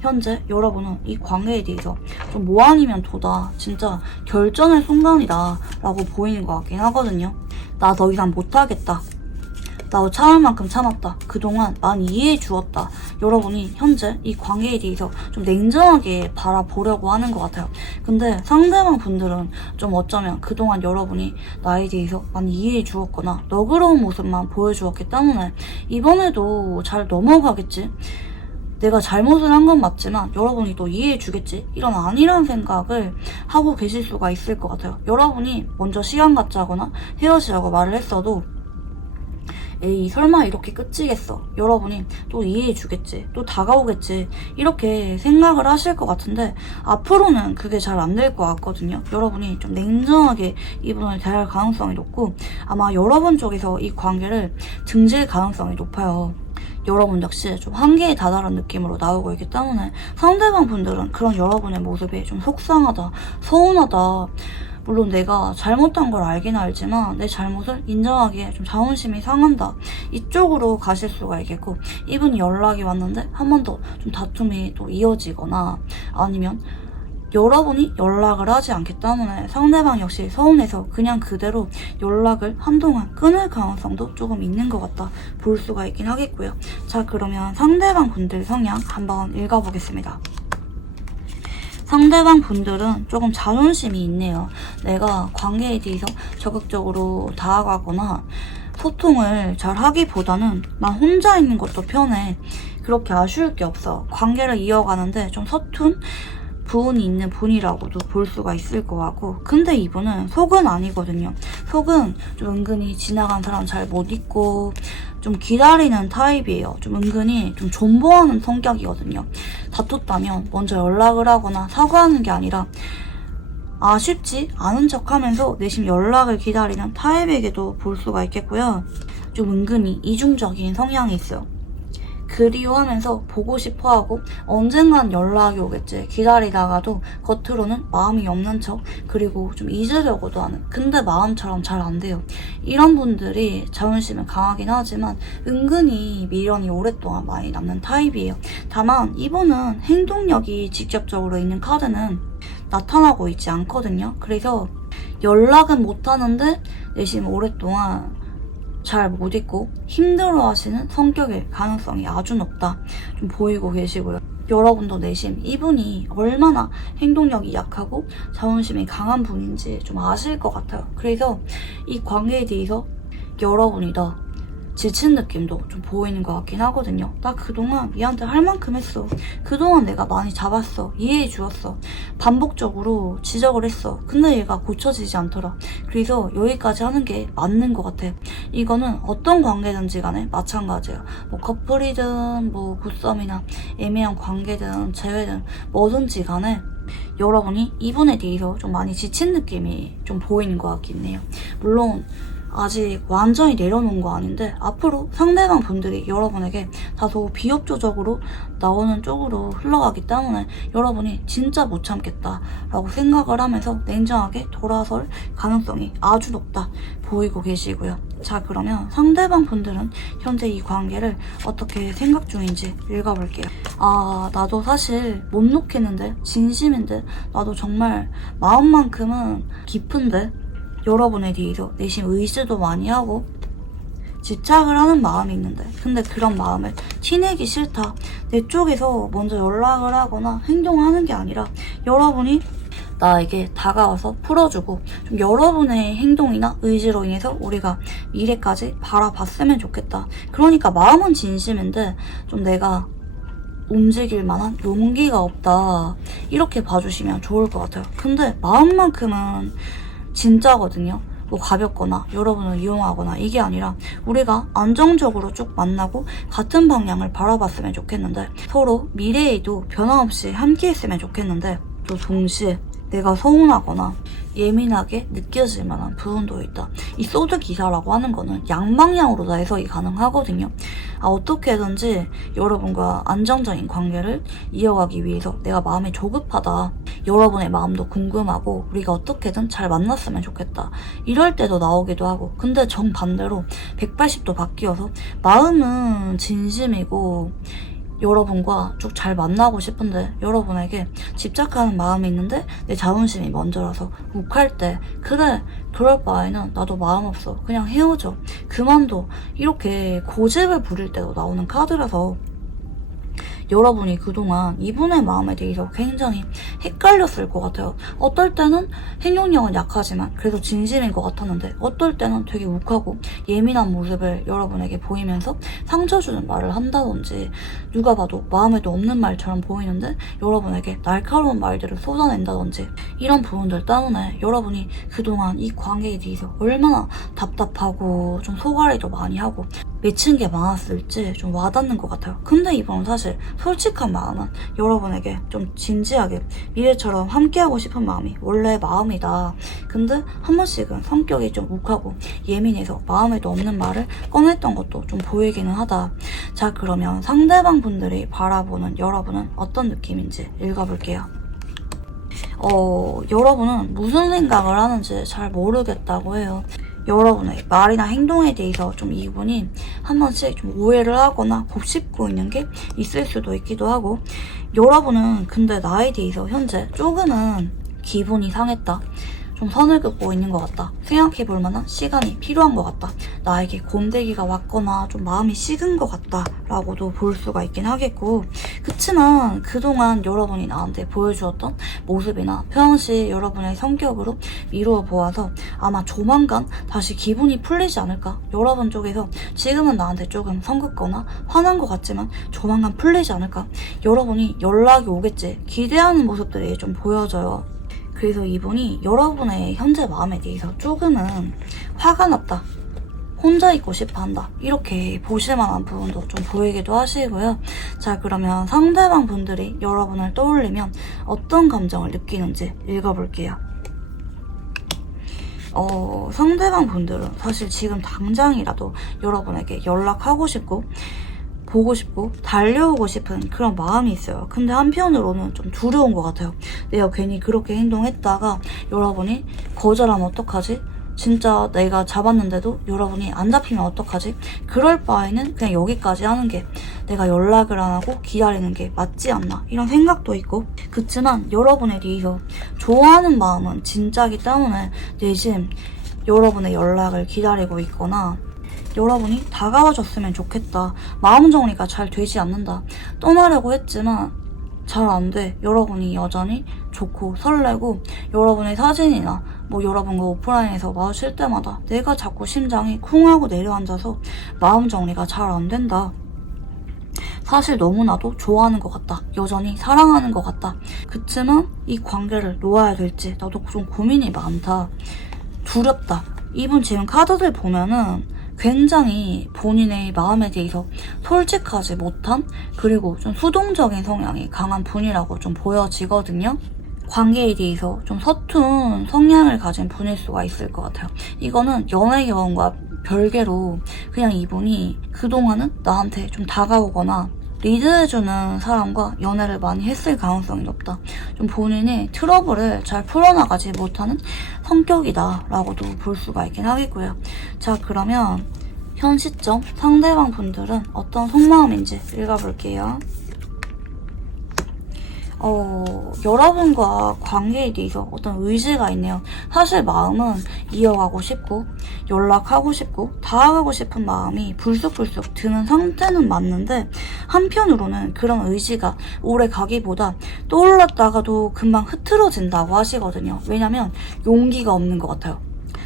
현재 여러분은 이 관계에 대해서 좀 뭐 아니면 도다 진짜 결전의 순간이다 라고 보이는 것 같긴 하거든요. 나 더 이상 못하겠다. 나 참을 만큼 참았다. 그동안 많이 이해해 주었다. 여러분이 현재 이 관계에 대해서 좀 냉정하게 바라보려고 하는 것 같아요. 근데 상대방 분들은 좀 어쩌면 그동안 여러분이 나에 대해서 많이 이해해 주었거나 너그러운 모습만 보여주었기 때문에 이번에도 잘 넘어가겠지? 내가 잘못을 한 건 맞지만 여러분이 또 이해해 주겠지? 이런 아니란 생각을 하고 계실 수가 있을 것 같아요. 여러분이 먼저 시간 갖자거나 헤어지라고 말을 했어도 에이 설마 이렇게 끝이겠어. 여러분이 또 이해해 주겠지. 또 다가오겠지. 이렇게 생각을 하실 것 같은데 앞으로는 그게 잘 안 될 것 같거든요. 여러분이 좀 냉정하게 이분을 대할 가능성이 높고 아마 여러분 쪽에서 이 관계를 등질 가능성이 높아요. 여러분 역시 좀 한계에 다다른 느낌으로 나오고 있기 때문에 상대방 분들은 그런 여러분의 모습이 좀 속상하다, 서운하다. 물론 내가 잘못한 걸 알긴 알지만 내 잘못을 인정하기에 좀 자존심이 상한다. 이쪽으로 가실 수가 있겠고 이분이 연락이 왔는데 한 번 더 좀 다툼이 또 이어지거나 아니면 여러분이 연락을 하지 않기 때문에 상대방 역시 서운해서 그냥 그대로 연락을 한동안 끊을 가능성도 조금 있는 것 같다 볼 수가 있긴 하겠고요. 자, 그러면 상대방 분들 성향 한번 읽어보겠습니다. 상대방 분들은 조금 자존심이 있네요. 내가 관계에 대해서 적극적으로 다가가거나 소통을 잘 하기보다는 난 혼자 있는 것도 편해. 그렇게 아쉬울 게 없어. 관계를 이어가는데 좀 서툰 부분이 있는 분이라고도 볼 수가 있을 것 같고 근데 이분은 속은 아니거든요. 속은 좀 은근히 지나간 사람 잘 못 잊고 좀 기다리는 타입이에요. 좀 은근히 좀 존버하는 성격이거든요. 다퉜다면 먼저 연락을 하거나 사과하는 게 아니라 아쉽지 않은 척하면서 내심 연락을 기다리는 타입에게도 볼 수가 있겠고요. 좀 은근히 이중적인 성향이 있어요. 그리워하면서 보고 싶어하고 언젠간 연락이 오겠지 기다리다가도 겉으로는 마음이 없는 척 그리고 좀 잊으려고도 하는 근데 마음처럼 잘 안 돼요. 이런 분들이 자존심은 강하긴 하지만 은근히 미련이 오랫동안 많이 남는 타입이에요. 다만 이분은 행동력이 직접적으로 있는 카드는 나타나고 있지 않거든요. 그래서 연락은 못하는데 내심 오랫동안 잘 못 잊고 힘들어하시는 성격일 가능성이 아주 높다 좀 보이고 계시고요. 여러분도 내심 이분이 얼마나 행동력이 약하고 자존심이 강한 분인지 좀 아실 것 같아요. 그래서 이 관계에 대해서 여러분이 더 지친 느낌도 좀 보이는 것 같긴 하거든요. 나 그동안 얘한테 할 만큼 했어. 그동안 내가 많이 잡았어. 이해해 주었어. 반복적으로 지적을 했어. 근데 얘가 고쳐지지 않더라. 그래서 여기까지 하는 게 맞는 것 같아. 이거는 어떤 관계든지 간에 마찬가지예요. 뭐 커플이든 뭐 굿썸이나 애매한 관계든 재회든 뭐든지 간에 여러분이 이분에 대해서 좀 많이 지친 느낌이 좀 보이는 것 같긴 해요. 물론 아직 완전히 내려놓은 거 아닌데 앞으로 상대방 분들이 여러분에게 다소 비협조적으로 나오는 쪽으로 흘러가기 때문에 여러분이 진짜 못 참겠다 라고 생각을 하면서 냉정하게 돌아설 가능성이 아주 높다 보이고 계시고요. 자, 그러면 상대방 분들은 현재 이 관계를 어떻게 생각 중인지 읽어볼게요. 아, 나도 사실 못 놓겠는데 진심인데 나도 정말 마음만큼은 깊은데 여러분에 대해서 내심 의지도 많이 하고 집착을 하는 마음이 있는데 근데 그런 마음을 티내기 싫다. 내 쪽에서 먼저 연락을 하거나 행동하는 게 아니라 여러분이 나에게 다가와서 풀어주고 좀 여러분의 행동이나 의지로 인해서 우리가 미래까지 바라봤으면 좋겠다. 그러니까 마음은 진심인데 좀 내가 움직일 만한 용기가 없다. 이렇게 봐주시면 좋을 것 같아요. 근데 마음만큼은 진짜거든요. 뭐 가볍거나 여러분을 이용하거나 이게 아니라 우리가 안정적으로 쭉 만나고 같은 방향을 바라봤으면 좋겠는데 서로 미래에도 변함없이 함께 했으면 좋겠는데 또 동시에 내가 서운하거나 예민하게 느껴질 만한 부분도 있다. 이 소드 기사라고 하는 거는 양방향으로 다 해석이 가능하거든요. 어떻게든지 여러분과 안정적인 관계를 이어가기 위해서 내가 마음이 조급하다. 여러분의 마음도 궁금하고 우리가 어떻게든 잘 만났으면 좋겠다. 이럴 때도 나오기도 하고, 근데 정반대로 180도 바뀌어서 마음은 진심이고 여러분과 쭉 잘 만나고 싶은데 여러분에게 집착하는 마음이 있는데 내 자존심이 먼저라서 욱할 때, 그래 그럴 바에는 나도 마음 없어, 그냥 헤어져, 그만둬, 이렇게 고집을 부릴 때도 나오는 카드라서 여러분이 그동안 이분의 마음에 대해서 굉장히 헷갈렸을 것 같아요. 어떨 때는 행동력은 약하지만 그래도 진심인 것 같았는데, 어떨 때는 되게 욱하고 예민한 모습을 여러분에게 보이면서 상처 주는 말을 한다든지, 누가 봐도 마음에도 없는 말처럼 보이는데 여러분에게 날카로운 말들을 쏟아낸다든지, 이런 부분들 때문에 여러분이 그동안 이 관계에 대해서 얼마나 답답하고 좀 소갈이도 많이 하고 맺힌 게 많았을지 좀 와닿는 것 같아요. 근데 이분은 사실 솔직한 마음은 여러분에게 좀 진지하게 미래처럼 함께하고 싶은 마음이 원래 마음이다. 근데 한 번씩은 성격이 좀 욱하고 예민해서 마음에도 없는 말을 꺼냈던 것도 좀 보이기는 하다. 자, 그러면 상대방 분들이 바라보는 여러분은 어떤 느낌인지 읽어볼게요. 여러분은 무슨 생각을 하는지 잘 모르겠다고 해요. 여러분의 말이나 행동에 대해서 좀 이분이 한 번씩 좀 오해를 하거나 곱씹고 있는 게 있을 수도 있기도 하고, 여러분은 근데 나에 대해서 현재 조금은 기분이 상했다, 좀 선을 긋고 있는 것 같다, 생각해볼 만한 시간이 필요한 것 같다, 나에게 곰대기가 왔거나 좀 마음이 식은 것 같다 라고도 볼 수가 있긴 하겠고, 그치만 그동안 여러분이 나한테 보여주었던 모습이나 평시 여러분의 성격으로 미루어 보아서 아마 조만간 다시 기분이 풀리지 않을까. 여러분 쪽에서 지금은 나한테 조금 성긋거나 화난 것 같지만 조만간 풀리지 않을까, 여러분이 연락이 오겠지 기대하는 모습들이 좀 보여져요. 그래서 이분이 여러분의 현재 마음에 대해서 조금은 화가 났다, 혼자 있고 싶어 한다, 이렇게 보실만한 부분도 좀 보이기도 하시고요. 자, 그러면 상대방 분들이 여러분을 떠올리면 어떤 감정을 느끼는지 읽어볼게요. 상대방 분들은 사실 지금 당장이라도 여러분에게 연락하고 싶고 보고 싶고 달려오고 싶은 그런 마음이 있어요. 근데 한편으로는 좀 두려운 것 같아요. 내가 괜히 그렇게 행동했다가 여러분이 거절하면 어떡하지? 진짜 내가 잡았는데도 여러분이 안 잡히면 어떡하지? 그럴 바에는 그냥 여기까지 하는 게, 내가 연락을 안 하고 기다리는 게 맞지 않나, 이런 생각도 있고, 그치만 여러분에 대해서 좋아하는 마음은 진짜기 때문에 내심 여러분의 연락을 기다리고 있거나, 여러분이 다가와줬으면 좋겠다, 마음 정리가 잘 되지 않는다, 떠나려고 했지만 잘 안 돼, 여러분이 여전히 좋고 설레고 여러분의 사진이나 여러분과 오프라인에서 마주칠 때마다 내가 자꾸 심장이 쿵하고 내려앉아서 마음 정리가 잘 안 된다, 사실 너무나도 좋아하는 것 같다, 여전히 사랑하는 것 같다, 그치만 이 관계를 놓아야 될지 나도 좀 고민이 많다, 두렵다. 이분 지금 카드들 보면은 굉장히 본인의 마음에 대해서 솔직하지 못한, 그리고 좀 수동적인 성향이 강한 분이라고 좀 보여지거든요. 관계에 대해서 좀 서툰 성향을 가진 분일 수가 있을 것 같아요. 이거는 연애 경험과 별개로 그냥 이분이 그동안은 나한테 좀 다가오거나 리드해주는 사람과 연애를 많이 했을 가능성이 높다. 좀 본인이 트러블을 잘 풀어나가지 못하는 성격이다 라고도 볼 수가 있긴 하겠고요. 자, 그러면 현 시점 상대방 분들은 어떤 속마음인지 읽어볼게요. 여러분과 관계에 대해서 어떤 의지가 있네요. 사실 마음은 이어가고 싶고 연락하고 싶고 다가가고 싶은 마음이 불쑥불쑥 드는 상태는 맞는데, 한편으로는 그런 의지가 오래 가기보다 떠올랐다가도 금방 흐트러진다고 하시거든요. 왜냐면 용기가 없는 것 같아요.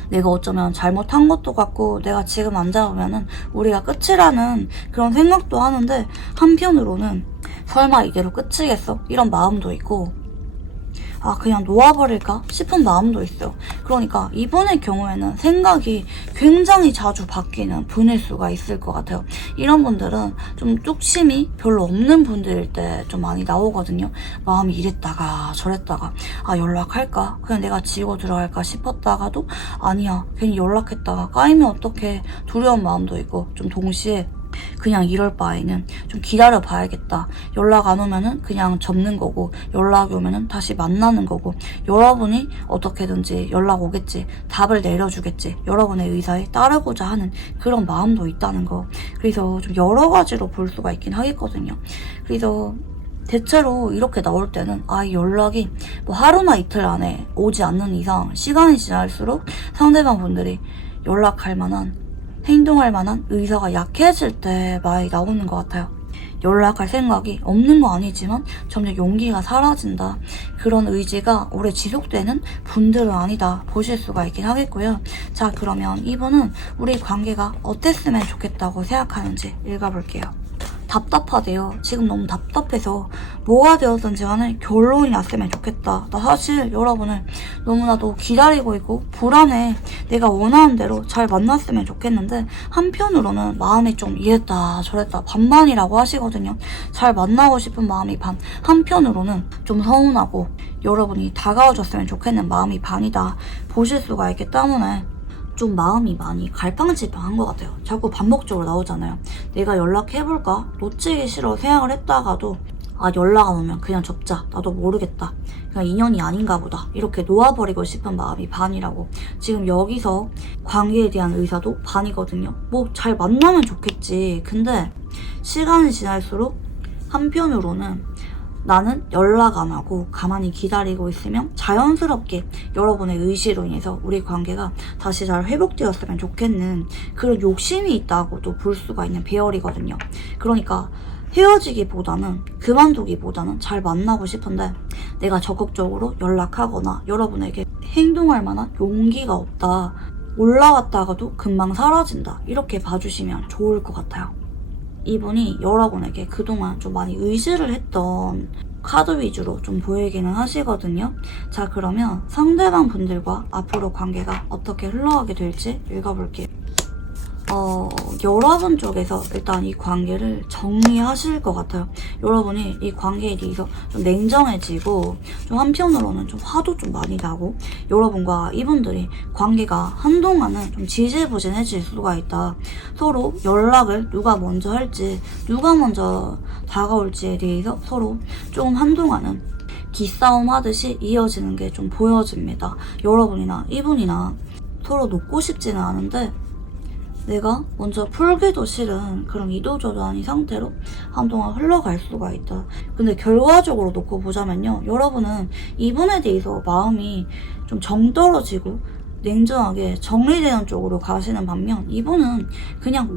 내가 어쩌면 잘못한 것도 같고 내가 지금 안 잡으면은 우리가 끝이라는 그런 생각도 하는데, 한편으로는 설마 이대로 끝이겠어? 이런 마음도 있고, 그냥 놓아버릴까 싶은 마음도 있어요. 그러니까 이분의 경우에는 생각이 굉장히 자주 바뀌는 분일 수가 있을 것 같아요. 이런 분들은 좀 뚝심이 별로 없는 분들일 때 좀 많이 나오거든요. 마음이 이랬다가 저랬다가 연락할까? 그냥 내가 지우고 들어갈까 싶었다가도 아니야, 괜히 연락했다가 까이면 어떡해, 두려운 마음도 있고, 좀 동시에 그냥 이럴 바에는 좀 기다려 봐야겠다. 연락 안 오면은 그냥 접는 거고, 연락이 오면은 다시 만나는 거고, 여러분이 어떻게든지 연락 오겠지, 답을 내려주겠지, 여러분의 의사에 따르고자 하는 그런 마음도 있다는 거. 그래서 좀 여러 가지로 볼 수가 있긴 하겠거든요. 그래서 대체로 이렇게 나올 때는 연락이 뭐 하루나 이틀 안에 오지 않는 이상 시간이 지날수록 상대방 분들이 연락할 만한, 행동할 만한 의사가 약해질 때 많이 나오는 것 같아요. 연락할 생각이 없는 거 아니지만 점점 용기가 사라진다. 그런 의지가 오래 지속되는 분들은 아니다 보실 수가 있긴 하겠고요. 자, 그러면 이분은 우리 관계가 어땠으면 좋겠다고 생각하는지 읽어볼게요. 답답하대요. 지금 너무 답답해서 뭐가 되었든지 간에 결론이 났으면 좋겠다. 나 사실 여러분을 너무나도 기다리고 있고 불안해. 내가 원하는 대로 잘 만났으면 좋겠는데 한편으로는 마음이 좀 이랬다 저랬다 반반이라고 하시거든요. 잘 만나고 싶은 마음이 반, 한편으로는 좀 서운하고 여러분이 다가와줬으면 좋겠는 마음이 반이다 보실 수가 있기 때문에 좀 마음이 많이 갈팡질팡한 것 같아요. 자꾸 반복적으로 나오잖아요. 내가 연락해볼까? 놓치기 싫어 생각을 했다가도 연락 안 오면 그냥 접자. 나도 모르겠다. 그냥 인연이 아닌가 보다. 이렇게 놓아버리고 싶은 마음이 반이라고. 지금 여기서 관계에 대한 의사도 반이거든요. 뭐 잘 만나면 좋겠지. 근데 시간이 지날수록 한편으로는 나는 연락 안 하고 가만히 기다리고 있으면 자연스럽게 여러분의 의지로 인해서 우리 관계가 다시 잘 회복되었으면 좋겠는 그런 욕심이 있다고도 볼 수가 있는 배열이거든요. 그러니까 헤어지기보다는, 그만두기보다는 잘 만나고 싶은데 내가 적극적으로 연락하거나 여러분에게 행동할 만한 용기가 없다. 올라왔다가도 금방 사라진다. 이렇게 봐주시면 좋을 것 같아요. 이분이 여러분에게 그동안 좀 많이 의지를 했던 카드 위주로 좀 보이기는 하시거든요. 자, 그러면 상대방 분들과 앞으로 관계가 어떻게 흘러가게 될지 읽어볼게요. 여러분 쪽에서 일단 이 관계를 정리하실 것 같아요. 여러분이 이 관계에 대해서 좀 냉정해지고 좀 한편으로는 좀 화도 좀 많이 나고 여러분과 이분들이 관계가 한동안은 좀 지지부진해질 수가 있다. 서로 연락을 누가 먼저 할지, 누가 먼저 다가올지에 대해서 서로 좀 한동안은 기싸움 하듯이 이어지는 게 좀 보여집니다. 여러분이나 이분이나 서로 놓고 싶지는 않은데 내가 먼저 풀기도 싫은 그런 이도저도한 이 상태로 한동안 흘러갈 수가 있다. 근데 결과적으로 놓고 보자면요. 여러분은 이분에 대해서 마음이 좀 정떨어지고 냉정하게 정리되는 쪽으로 가시는 반면 이분은 그냥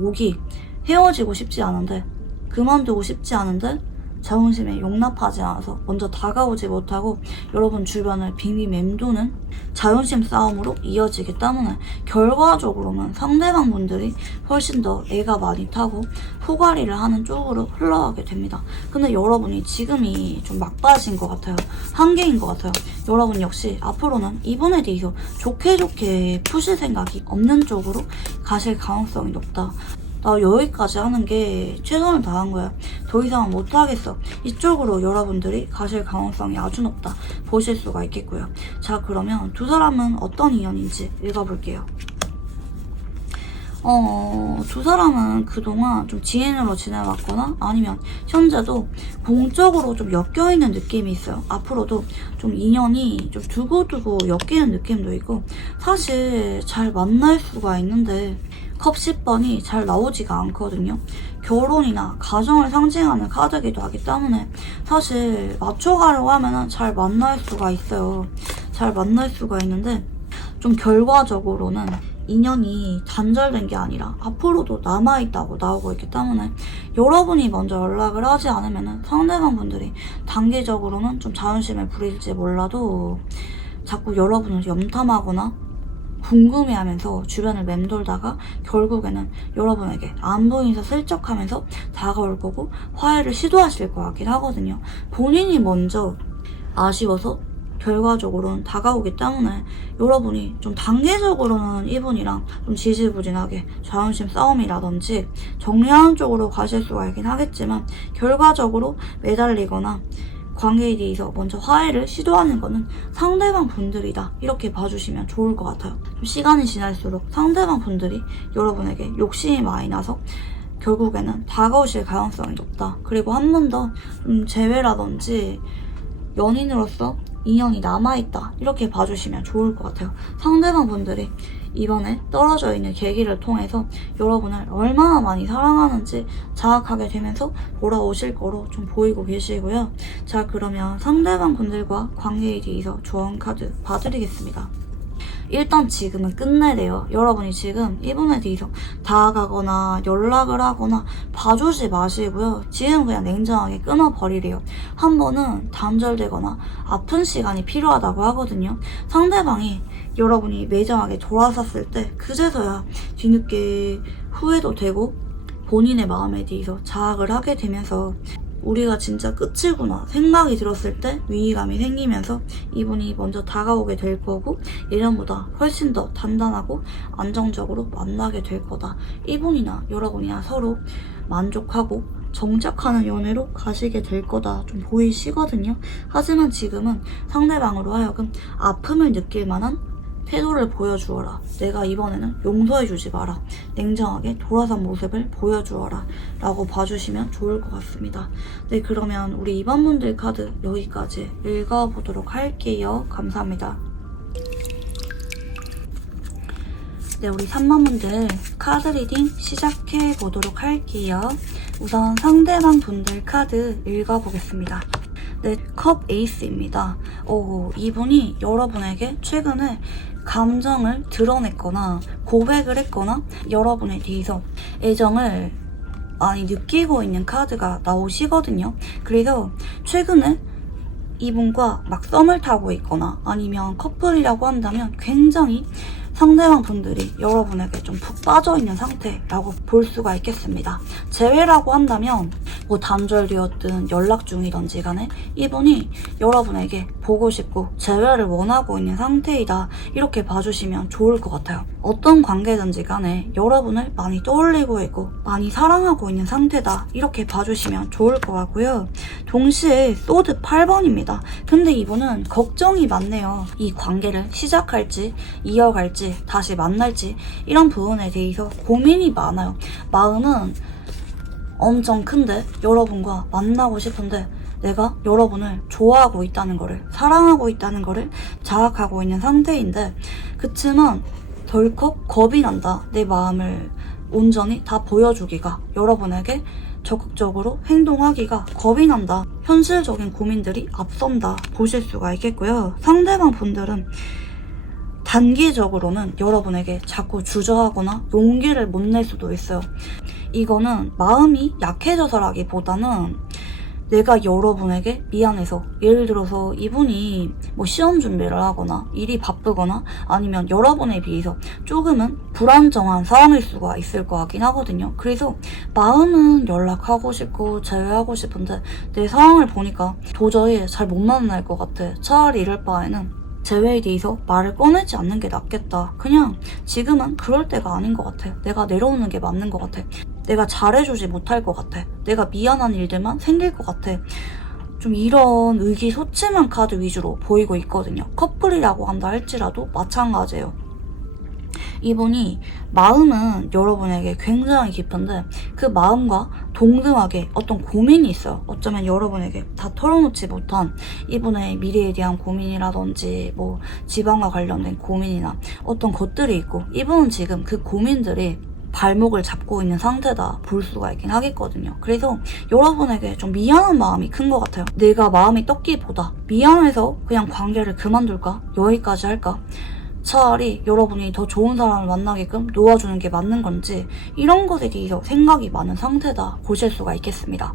헤어지고 싶지 않은데, 그만두고 싶지 않은데 자존심에 용납하지 않아서 먼저 다가오지 못하고 여러분 주변을 빙빙 맴도는 자존심 싸움으로 이어지기 때문에 결과적으로는 상대방 분들이 훨씬 더 애가 많이 타고 포괄이를 하는 쪽으로 흘러가게 됩니다. 근데 여러분이 지금이 좀 막바지인 것 같아요. 한계인 것 같아요. 여러분 역시 앞으로는 이분에 대해서 좋게 푸실 생각이 없는 쪽으로 가실 가능성이 높다. 나 여기까지 하는 게 최선을 다한 거야. 더 이상은 못하겠어. 이쪽으로 여러분들이 가실 가능성이 아주 높다 보실 수가 있겠고요. 자, 그러면 두 사람은 어떤 인연인지 읽어볼게요. 두 사람은 그동안 좀 지인으로 지내왔거나 아니면 현재도 공적으로 좀 엮여있는 느낌이 있어요. 앞으로도 좀 인연이 좀 두고두고 엮이는 느낌도 있고 사실 잘 만날 수가 있는데 컵 10번이 잘 나오지가 않거든요. 결혼이나 가정을 상징하는 카드이기도 하기 때문에 사실 맞춰가려고 하면 잘 만날 수가 있어요. 잘 만날 수가 있는데 좀 결과적으로는 인연이 단절된 게 아니라 앞으로도 남아있다고 나오고 있기 때문에 여러분이 먼저 연락을 하지 않으면 상대방 분들이 단기적으로는 좀 자존심을 부릴지 몰라도 자꾸 여러분을 염탐하거나 궁금해하면서 주변을 맴돌다가 결국에는 여러분에게 안부 인사 슬쩍 하면서 다가올 거고 화해를 시도하실 것 같긴 하거든요. 본인이 먼저 아쉬워서 결과적으로는 다가오기 때문에 여러분이 좀 단기적으로는 이분이랑 좀 지지부진하게 자존심 싸움이라든지 정리하는 쪽으로 가실 수가 있긴 하겠지만 결과적으로 매달리거나 관계에 대해서 먼저 화해를 시도하는 거는 상대방 분들이다 이렇게 봐주시면 좋을 것 같아요. 좀 시간이 지날수록 상대방 분들이 여러분에게 욕심이 많이 나서 결국에는 다가오실 가능성이 높다. 그리고 한 번 더 재회라든지 연인으로서 인연이 남아있다 이렇게 봐주시면 좋을 것 같아요. 상대방 분들이 이번에 떨어져 있는 계기를 통해서 여러분을 얼마나 많이 사랑하는지 자각하게 되면서 돌아오실 거로 좀 보이고 계시고요. 자, 그러면 상대방 분들과 관계에 대해서 조언 카드 봐드리겠습니다. 일단 지금은 끝내래요. 여러분이 지금 이분에 대해서 다가가거나 연락을 하거나 봐주지 마시고요. 지금 그냥 냉정하게 끊어버리래요. 한 번은 단절되거나 아픈 시간이 필요하다고 하거든요. 상대방이 여러분이 매정하게 돌아섰을 때 그제서야 뒤늦게 후회도 되고 본인의 마음에 대해서 자학을 하게 되면서 우리가 진짜 끝이구나 생각이 들었을 때 위기감이 생기면서 이분이 먼저 다가오게 될 거고 예전보다 훨씬 더 단단하고 안정적으로 만나게 될 거다. 이분이나 여러분이나 서로 만족하고 정착하는 연애로 가시게 될 거다 좀 보이시거든요. 하지만 지금은 상대방으로 하여금 아픔을 느낄 만한 태도를 보여주어라. 내가 이번에는 용서해주지 마라. 냉정하게 돌아선 모습을 보여주어라. 라고 봐주시면 좋을 것 같습니다. 네, 그러면 우리 2번 분들 카드 여기까지 읽어보도록 할게요. 감사합니다. 네, 우리 3번 분들 카드 리딩 시작해보도록 할게요. 우선 상대방 분들 카드 읽어보겠습니다. 네, 컵 에이스입니다. 이분이 여러분에게 최근에 감정을 드러냈거나 고백을 했거나 여러분에 대해서 애정을 많이 느끼고 있는 카드가 나오시거든요. 그래서 최근에 이분과 막 썸을 타고 있거나 아니면 커플이라고 한다면 굉장히 상대방 분들이 여러분에게 좀 푹 빠져있는 상태라고 볼 수가 있겠습니다. 재회라고 한다면 뭐 단절되었든 연락 중이든지 간에 이분이 여러분에게 보고 싶고 재회를 원하고 있는 상태이다 이렇게 봐주시면 좋을 것 같아요. 어떤 관계든지 간에 여러분을 많이 떠올리고 있고 많이 사랑하고 있는 상태다 이렇게 봐주시면 좋을 것 같고요. 동시에 소드 8번입니다. 근데 이분은 걱정이 많네요. 이 관계를 시작할지 이어갈지 다시 만날지 이런 부분에 대해서 고민이 많아요. 마음은 엄청 큰데 여러분과 만나고 싶은데 내가 여러분을 좋아하고 있다는 거를 사랑하고 있다는 거를 자각하고 있는 상태인데 그치만 덜컥 겁이 난다. 내 마음을 온전히 다 보여주기가 여러분에게 적극적으로 행동하기가 겁이 난다. 현실적인 고민들이 앞선다 보실 수가 있겠고요. 상대방 분들은 단기적으로는 여러분에게 자꾸 주저하거나 용기를 못 낼 수도 있어요. 이거는 마음이 약해져서라기보다는 내가 여러분에게 미안해서 예를 들어서 이분이 뭐 시험 준비를 하거나 일이 바쁘거나 아니면 여러분에 비해서 조금은 불안정한 상황일 수가 있을 것 같긴 하거든요. 그래서 마음은 연락하고 싶고 재회하고 싶은데 내 상황을 보니까 도저히 잘 못 만날 것 같아. 차라리 이럴 바에는 재회에 대해서 말을 꺼내지 않는 게 낫겠다. 그냥 지금은 그럴 때가 아닌 것 같아. 내가 내려오는 게 맞는 것 같아. 내가 잘해주지 못할 것 같아. 내가 미안한 일들만 생길 것 같아. 좀 이런 의기소침한 카드 위주로 보이고 있거든요. 커플이라고 한다 할지라도 마찬가지예요. 이분이 마음은 여러분에게 굉장히 깊은데 그 마음과 동등하게 어떤 고민이 있어요. 어쩌면 여러분에게 다 털어놓지 못한 이분의 미래에 대한 고민이라든지 뭐 집안과 관련된 고민이나 어떤 것들이 있고 이분은 지금 그 고민들이 발목을 잡고 있는 상태다 볼 수가 있긴 하겠거든요. 그래서 여러분에게 좀 미안한 마음이 큰 것 같아요. 내가 마음이 떴기보다 미안해서 그냥 관계를 그만둘까? 여기까지 할까? 차라리 여러분이 더 좋은 사람을 만나게끔 놓아주는 게 맞는 건지 이런 것에 대해서 생각이 많은 상태다 보실 수가 있겠습니다.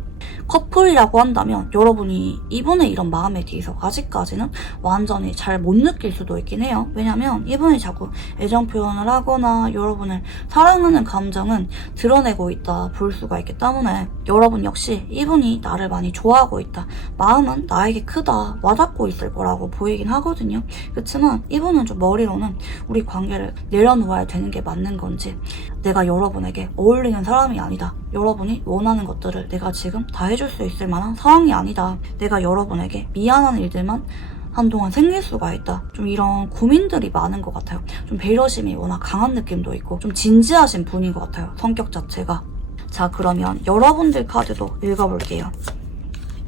커플이라고 한다면 여러분이 이분의 이런 마음에 대해서 아직까지는 완전히 잘 못 느낄 수도 있긴 해요. 왜냐면 이분이 자꾸 애정 표현을 하거나 여러분을 사랑하는 감정은 드러내고 있다 볼 수가 있기 때문에 여러분 역시 이분이 나를 많이 좋아하고 있다, 마음은 나에게 크다, 와닿고 있을 거라고 보이긴 하거든요. 그렇지만 이분은 좀 머리로는 우리 관계를 내려놓아야 되는 게 맞는 건지, 내가 여러분에게 어울리는 사람이 아니다, 여러분이 원하는 것들을 내가 지금 다 해줄 수 있을 만한 상황이 아니다, 내가 여러분에게 미안한 일들만 한동안 생길 수가 있다, 좀 이런 고민들이 많은 것 같아요. 좀 배려심이 워낙 강한 느낌도 있고 좀 진지하신 분인 것 같아요, 성격 자체가. 자, 그러면 여러분들 카드도 읽어볼게요.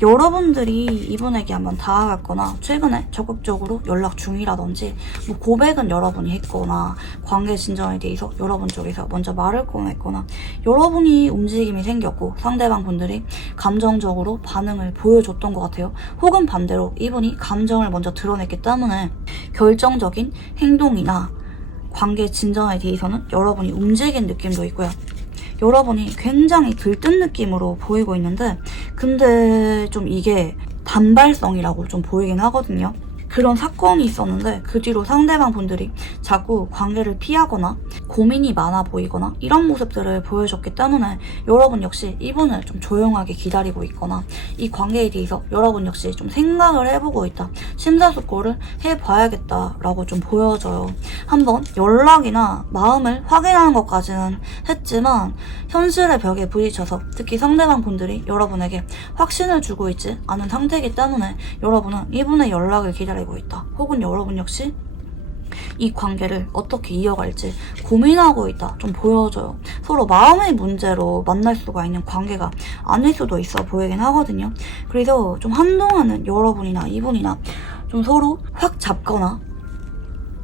여러분들이 이분에게 한번 다가갔거나 최근에 적극적으로 연락 중이라든지 뭐 고백은 여러분이 했거나 관계 진전에 대해서 여러분 쪽에서 먼저 말을 꺼냈거나 여러분이 움직임이 생겼고 상대방 분들이 감정적으로 반응을 보여줬던 것 같아요. 혹은 반대로 이분이 감정을 먼저 드러냈기 때문에 결정적인 행동이나 관계 진전에 대해서는 여러분이 움직인 느낌도 있고요. 여러분이 굉장히 들뜬 느낌으로 보이고 있는데 근데 좀 이게 단발성이라고 좀 보이긴 하거든요. 그런 사건이 있었는데 그 뒤로 상대방 분들이 자꾸 관계를 피하거나 고민이 많아 보이거나 이런 모습들을 보여줬기 때문에 여러분 역시 이분을 좀 조용하게 기다리고 있거나 이 관계에 대해서 여러분 역시 좀 생각을 해보고 있다, 심사숙고를 해봐야겠다라고 좀 보여져요. 한번 연락이나 마음을 확인하는 것까지는 했지만 현실의 벽에 부딪혀서 특히 상대방 분들이 여러분에게 확신을 주고 있지 않은 상태이기 때문에 여러분은 이분의 연락을 기다리고 있다, 혹은 여러분 역시 이 관계를 어떻게 이어갈지 고민하고 있다 좀 보여져요. 서로 마음의 문제로 만날 수가 있는 관계가 아닐 수도 있어 보이긴 하거든요. 그래서 좀 한동안은 여러분이나 이분이나 좀 서로 확 잡거나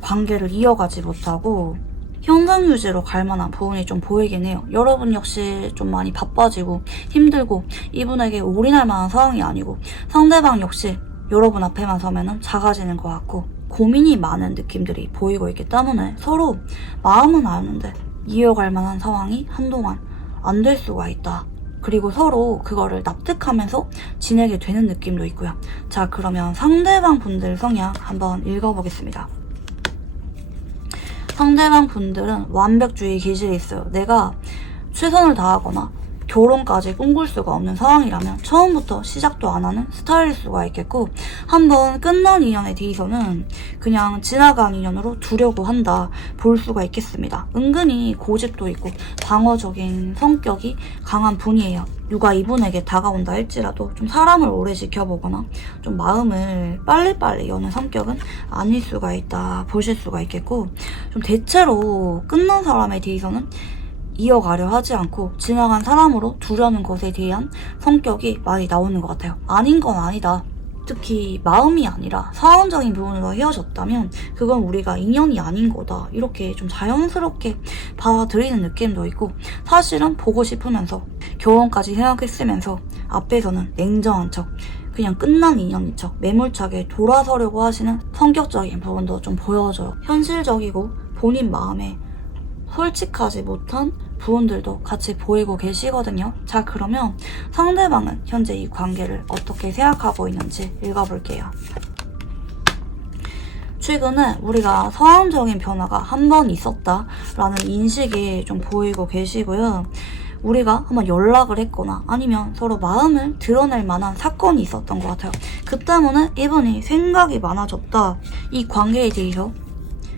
관계를 이어가지 못하고 현상 유지로 갈 만한 부분이 좀 보이긴 해요. 여러분 역시 좀 많이 바빠지고 힘들고 이분에게 올인할 만한 상황이 아니고 상대방 역시 여러분 앞에만 서면은 작아지는 것 같고 고민이 많은 느낌들이 보이고 있기 때문에 서로 마음은 아는데 이어갈 만한 상황이 한동안 안 될 수가 있다. 그리고 서로 그거를 납득하면서 지내게 되는 느낌도 있고요. 자, 그러면 상대방 분들 성향 한번 읽어보겠습니다. 상대방 분들은 완벽주의 기질이 있어요. 내가 최선을 다하거나 결혼까지 꿈꿀 수가 없는 상황이라면 처음부터 시작도 안 하는 스타일일 수가 있겠고, 한번 끝난 인연에 대해서는 그냥 지나간 인연으로 두려고 한다 볼 수가 있겠습니다. 은근히 고집도 있고 방어적인 성격이 강한 분이에요. 누가 이분에게 다가온다 할지라도 좀 사람을 오래 지켜보거나 좀 마음을 빨리빨리 여는 성격은 아닐 수가 있다 보실 수가 있겠고, 좀 대체로 끝난 사람에 대해서는 이어가려 하지 않고 지나간 사람으로 두려는 것에 대한 성격이 많이 나오는 것 같아요. 아닌 건 아니다, 특히 마음이 아니라 사원적인 부분으로 헤어졌다면 그건 우리가 인연이 아닌 거다, 이렇게 좀 자연스럽게 받아들이는 느낌도 있고, 사실은 보고 싶으면서 결혼까지 생각했으면서 앞에서는 냉정한 척 그냥 끝난 인연인 척 매몰차게 돌아서려고 하시는 성격적인 부분도 좀 보여져요. 현실적이고 본인 마음에 솔직하지 못한 부분들도 같이 보이고 계시거든요. 자, 그러면 상대방은 현재 이 관계를 어떻게 생각하고 있는지 읽어볼게요. 최근에 우리가 상황적인 변화가 한 번 있었다라는 인식이 좀 보이고 계시고요. 우리가 한번 연락을 했거나 아니면 서로 마음을 드러낼 만한 사건이 있었던 것 같아요. 그 때문에 이분이 생각이 많아졌다, 이 관계에 대해서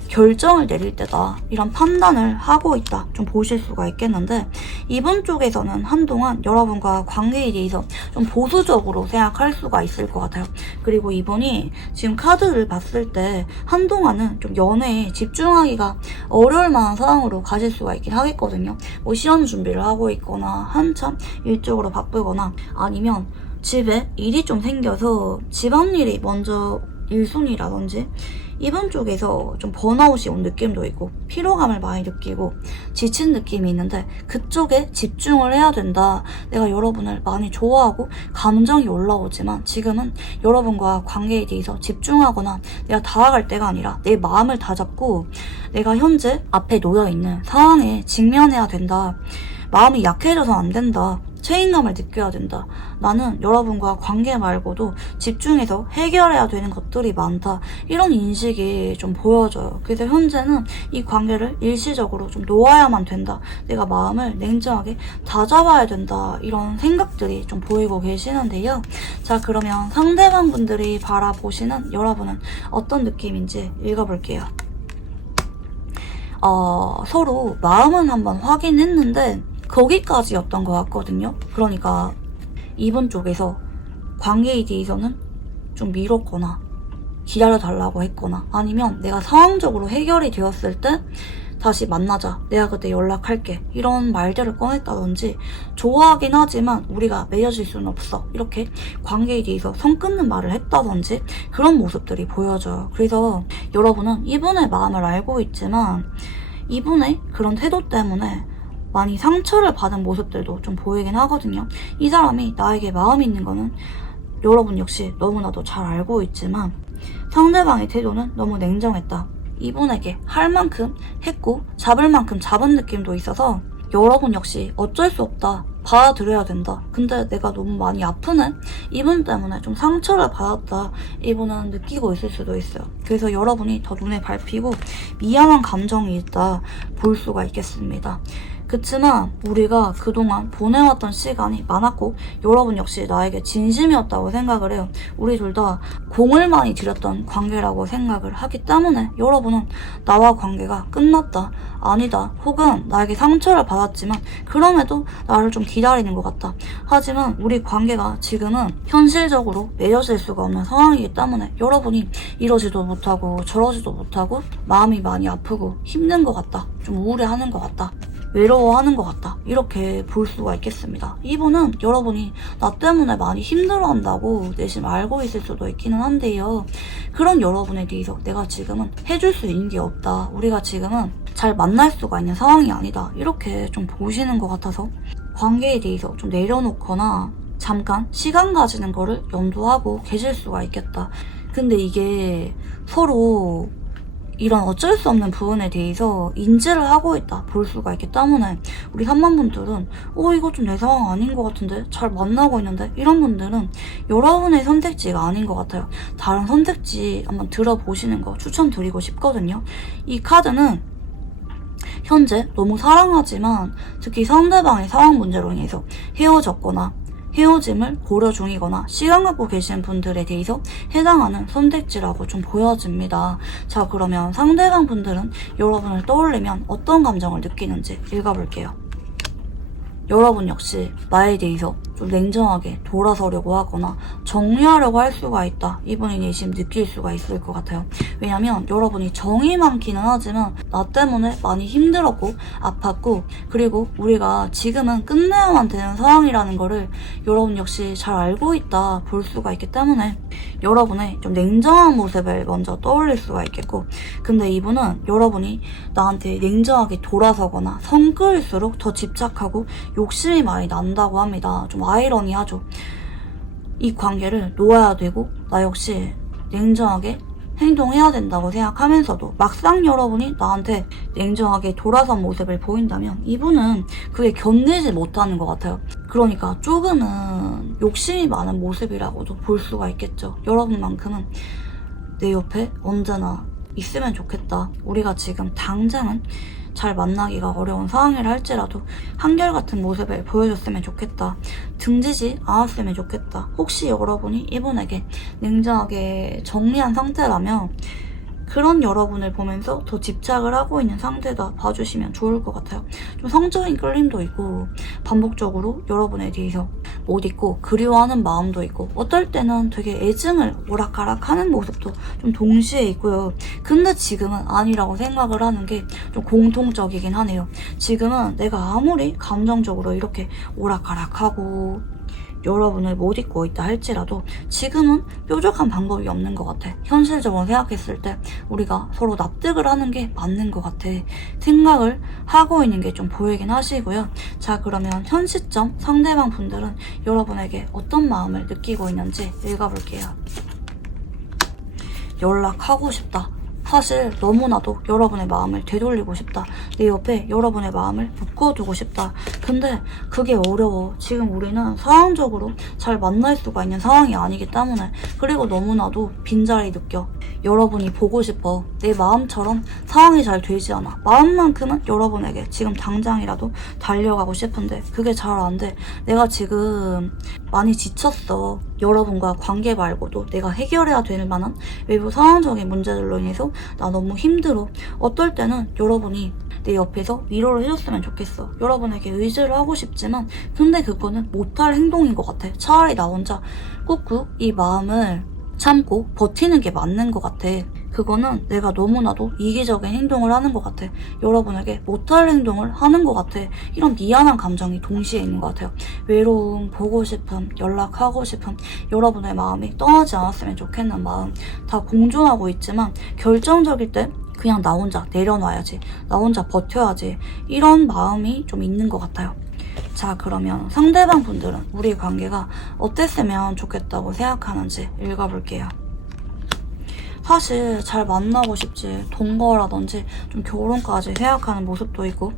결정을 내릴 때다, 이런 판단을 하고 있다 좀 보실 수가 있겠는데, 이분 쪽에서는 한동안 여러분과 관계에 대해서 좀 보수적으로 생각할 수가 있을 것 같아요. 그리고 이분이 지금 카드를 봤을 때 한동안은 좀 연애에 집중하기가 어려울 만한 상황으로 가실 수가 있긴 하겠거든요. 뭐 시험 준비를 하고 있거나 한참 일적으로 바쁘거나 아니면 집에 일이 좀 생겨서 집안일이 먼저 1순위라든지 이분 쪽에서 좀 번아웃이 온 느낌도 있고 피로감을 많이 느끼고 지친 느낌이 있는데 그쪽에 집중을 해야 된다. 내가 여러분을 많이 좋아하고 감정이 올라오지만 지금은 여러분과 관계에 대해서 집중하거나 내가 다가갈 때가 아니라 내 마음을 다잡고 내가 현재 앞에 놓여있는 상황에 직면해야 된다. 마음이 약해져서 안 된다. 책임감을 느껴야 된다. 나는 여러분과 관계 말고도 집중해서 해결해야 되는 것들이 많다. 이런 인식이 좀 보여져요. 그래서 현재는 이 관계를 일시적으로 좀 놓아야만 된다. 내가 마음을 냉정하게 다잡아야 된다. 이런 생각들이 좀 보이고 계시는데요. 자, 그러면 상대방 분들이 바라보시는 여러분은 어떤 느낌인지 읽어볼게요. 서로 마음은 한번 확인했는데 거기까지였던 것 같거든요. 그러니까 이분 쪽에서 관계에 대해서는 좀 미뤘거나 기다려달라고 했거나 아니면 내가 상황적으로 해결이 되었을 때 다시 만나자, 내가 그때 연락할게, 이런 말들을 꺼냈다든지, 좋아하긴 하지만 우리가 맺어질 수는 없어, 이렇게 관계에 대해서 선 끊는 말을 했다든지 그런 모습들이 보여져요. 그래서 여러분은 이분의 마음을 알고 있지만 이분의 그런 태도 때문에 많이 상처를 받은 모습들도 좀 보이긴 하거든요. 이 사람이 나에게 마음이 있는 거는 여러분 역시 너무나도 잘 알고 있지만 상대방의 태도는 너무 냉정했다. 이분에게 할 만큼 했고 잡을 만큼 잡은 느낌도 있어서 여러분 역시 어쩔 수 없다. 받아들여야 된다. 근데 내가 너무 많이 아프네? 이분 때문에 좀 상처를 받았다. 이분은 느끼고 있을 수도 있어요. 그래서 여러분이 더 눈에 밟히고 미안한 감정이 있다 볼 수가 있겠습니다. 그치만 우리가 그동안 보내왔던 시간이 많았고 여러분 역시 나에게 진심이었다고 생각을 해요. 우리 둘 다 공을 많이 들였던 관계라고 생각을 하기 때문에 여러분은 나와 관계가 끝났다, 아니다, 혹은 나에게 상처를 받았지만 그럼에도 나를 좀 기다리는 것 같다. 하지만 우리 관계가 지금은 현실적으로 맺어질 수가 없는 상황이기 때문에 여러분이 이러지도 못하고 저러지도 못하고 마음이 많이 아프고 힘든 것 같다, 좀 우울해하는 것 같다, 외로워하는 것 같다, 이렇게 볼 수가 있겠습니다. 이분은 여러분이 나 때문에 많이 힘들어한다고 내심 알고 있을 수도 있기는 한데요. 그런 여러분에 대해서 내가 지금은 해줄 수 있는 게 없다, 우리가 지금은 잘 만날 수가 있는 상황이 아니다, 이렇게 좀 보시는 것 같아서 관계에 대해서 좀 내려놓거나 잠깐 시간 가지는 거를 염두하고 계실 수가 있겠다. 근데 이게 서로 이런 어쩔 수 없는 부분에 대해서 인지를 하고 있다 볼 수가 있기 때문에 우리 3만 분들은 이거 좀 내 상황 아닌 것 같은데, 잘 만나고 있는데, 이런 분들은 여러분의 선택지가 아닌 것 같아요. 다른 선택지 한번 들어보시는 거 추천드리고 싶거든요. 이 카드는 현재 너무 사랑하지만 특히 상대방의 상황 문제로 인해서 헤어졌거나 헤어짐을 고려 중이거나 시간 갖고 계신 분들에 대해서 해당하는 선택지라고 좀 보여집니다. 자, 그러면 상대방 분들은 여러분을 떠올리면 어떤 감정을 느끼는지 읽어볼게요. 여러분 역시 나에 대해서 좀 냉정하게 돌아서려고 하거나 정리하려고 할 수가 있다, 이분이 내심 느낄 수가 있을 것 같아요. 왜냐면 여러분이 정이 많기는 하지만 나 때문에 많이 힘들었고 아팠고 그리고 우리가 지금은 끝내야만 되는 상황이라는 거를 여러분 역시 잘 알고 있다 볼 수가 있기 때문에 여러분의 좀 냉정한 모습을 먼저 떠올릴 수가 있겠고, 근데 이분은 여러분이 나한테 냉정하게 돌아서거나 선 그을수록 더 집착하고 욕심이 많이 난다고 합니다. 좀 아이러니하죠. 이 관계를 놓아야 되고 나 역시 냉정하게 행동해야 된다고 생각하면서도 막상 여러분이 나한테 냉정하게 돌아선 모습을 보인다면 이분은 그게 견디지 못하는 것 같아요. 그러니까 조금은 욕심이 많은 모습이라고도 볼 수가 있겠죠. 여러분만큼은 내 옆에 언제나 있으면 좋겠다, 우리가 지금 당장은 잘 만나기가 어려운 상황이라 할지라도 한결같은 모습을 보여줬으면 좋겠다, 등지지 않았으면 좋겠다. 혹시 여러분이 이분에게 냉정하게 정리한 상태라면 그런 여러분을 보면서 더 집착을 하고 있는 상태다 봐주시면 좋을 것 같아요. 좀 성적인 끌림도 있고 반복적으로 여러분에 대해서 못 잊고 그리워하는 마음도 있고 어떨 때는 되게 애증을 오락가락하는 모습도 좀 동시에 있고요. 근데 지금은 아니라고 생각을 하는 게 좀 공통적이긴 하네요. 지금은 내가 아무리 감정적으로 이렇게 오락가락하고 여러분을 못 잊고 있다 할지라도 지금은 뾰족한 방법이 없는 것 같아. 현실적으로 생각했을 때 우리가 서로 납득을 하는 게 맞는 것 같아 생각을 하고 있는 게 좀 보이긴 하시고요. 자, 그러면 현 시점 상대방 분들은 여러분에게 어떤 마음을 느끼고 있는지 읽어볼게요. 연락하고 싶다, 사실 너무나도 여러분의 마음을 되돌리고 싶다. 내 옆에 여러분의 마음을 묶어두고 싶다. 근데 그게 어려워. 지금 우리는 상황적으로 잘 만날 수가 있는 상황이 아니기 때문에. 그리고 너무나도 빈자리 느껴. 여러분이 보고 싶어. 내 마음처럼 상황이 잘 되지 않아. 마음만큼은 여러분에게 지금 당장이라도 달려가고 싶은데 그게 잘 안 돼. 내가 지금 많이 지쳤어. 여러분과 관계 말고도 내가 해결해야 될 만한 외부 상황적인 문제들로 인해서 나 너무 힘들어. 어떨 때는 여러분이 내 옆에서 위로를 해줬으면 좋겠어. 여러분에게 의지를 하고 싶지만 근데 그거는 못할 행동인 것 같아. 차라리 나 혼자 꾹꾹 이 마음을 참고 버티는 게 맞는 것 같아. 그거는 내가 너무나도 이기적인 행동을 하는 것 같아. 여러분에게 못할 행동을 하는 것 같아. 이런 미안한 감정이 동시에 있는 것 같아요. 외로움, 보고 싶음, 연락하고 싶음, 여러분의 마음이 떠나지 않았으면 좋겠는 마음 다 공존하고 있지만 결정적일 때 그냥 나 혼자 내려놔야지. 나 혼자 버텨야지. 이런 마음이 좀 있는 것 같아요. 자, 그러면 상대방 분들은 우리 관계가 어땠으면 좋겠다고 생각하는지 읽어볼게요. 사실 잘 만나고 싶지, 동거라든지 좀 결혼까지 생각하는 모습도 있고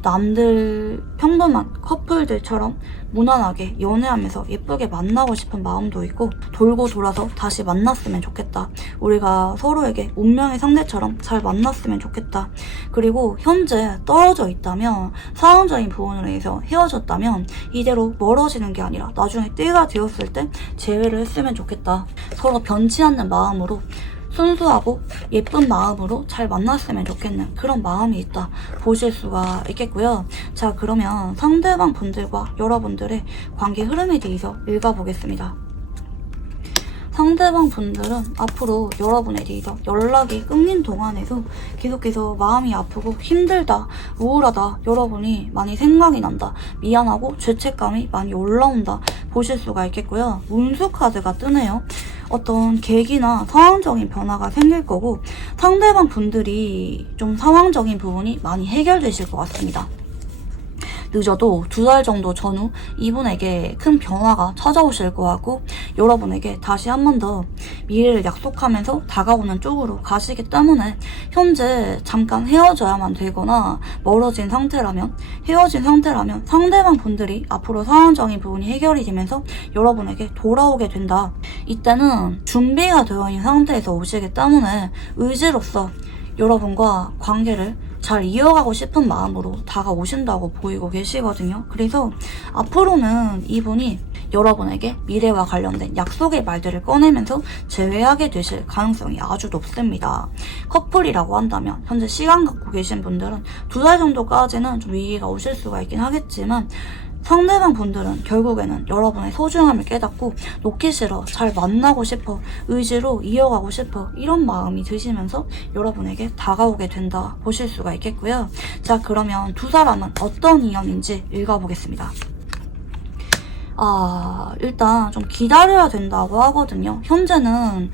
남들 평범한 커플들처럼 무난하게 연애하면서 예쁘게 만나고 싶은 마음도 있고 돌고 돌아서 다시 만났으면 좋겠다. 우리가 서로에게 운명의 상대처럼 잘 만났으면 좋겠다. 그리고 현재 떨어져 있다면 상황적인 부분으로 인해서 헤어졌다면 이대로 멀어지는 게 아니라 나중에 때가 되었을 때 재회를 했으면 좋겠다. 서로 변치 않는 마음으로 순수하고 예쁜 마음으로 잘 만났으면 좋겠는 그런 마음이 있다 보실 수가 있겠고요. 자, 그러면 상대방 분들과 여러분들의 관계 흐름에 대해서 읽어보겠습니다. 상대방 분들은 앞으로 여러분에 대해서 연락이 끊긴 동안에도 계속해서 마음이 아프고 힘들다, 우울하다, 여러분이 많이 생각이 난다, 미안하고 죄책감이 많이 올라온다 보실 수가 있겠고요. 운수 카드가 뜨네요. 어떤 계기나 상황적인 변화가 생길 거고 상대방 분들이 좀 상황적인 부분이 많이 해결되실 것 같습니다. 늦어도 2달 정도 전후 이분에게 큰 변화가 찾아오실 것 같고 여러분에게 다시 한 번 더 미래를 약속하면서 다가오는 쪽으로 가시기 때문에 현재 잠깐 헤어져야만 되거나 멀어진 상태라면 헤어진 상태라면 상대방 분들이 앞으로 상황적인 부분이 해결이 되면서 여러분에게 돌아오게 된다. 이때는 준비가 되어 있는 상태에서 오시기 때문에 의지로서 여러분과 관계를 잘 이어가고 싶은 마음으로 다가오신다고 보이고 계시거든요. 그래서 앞으로는 이분이 여러분에게 미래와 관련된 약속의 말들을 꺼내면서 재회하게 되실 가능성이 아주 높습니다. 커플이라고 한다면 현재 시간 갖고 계신 분들은 2달 정도까지는 좀 위기가 오실 수가 있긴 하겠지만 상대방 분들은 결국에는 여러분의 소중함을 깨닫고 놓기 싫어, 잘 만나고 싶어, 의지로 이어가고 싶어 이런 마음이 드시면서 여러분에게 다가오게 된다 보실 수가 있겠고요. 자, 그러면 두 사람은 어떤 인연인지 읽어보겠습니다. 일단 좀 기다려야 된다고 하거든요. 현재는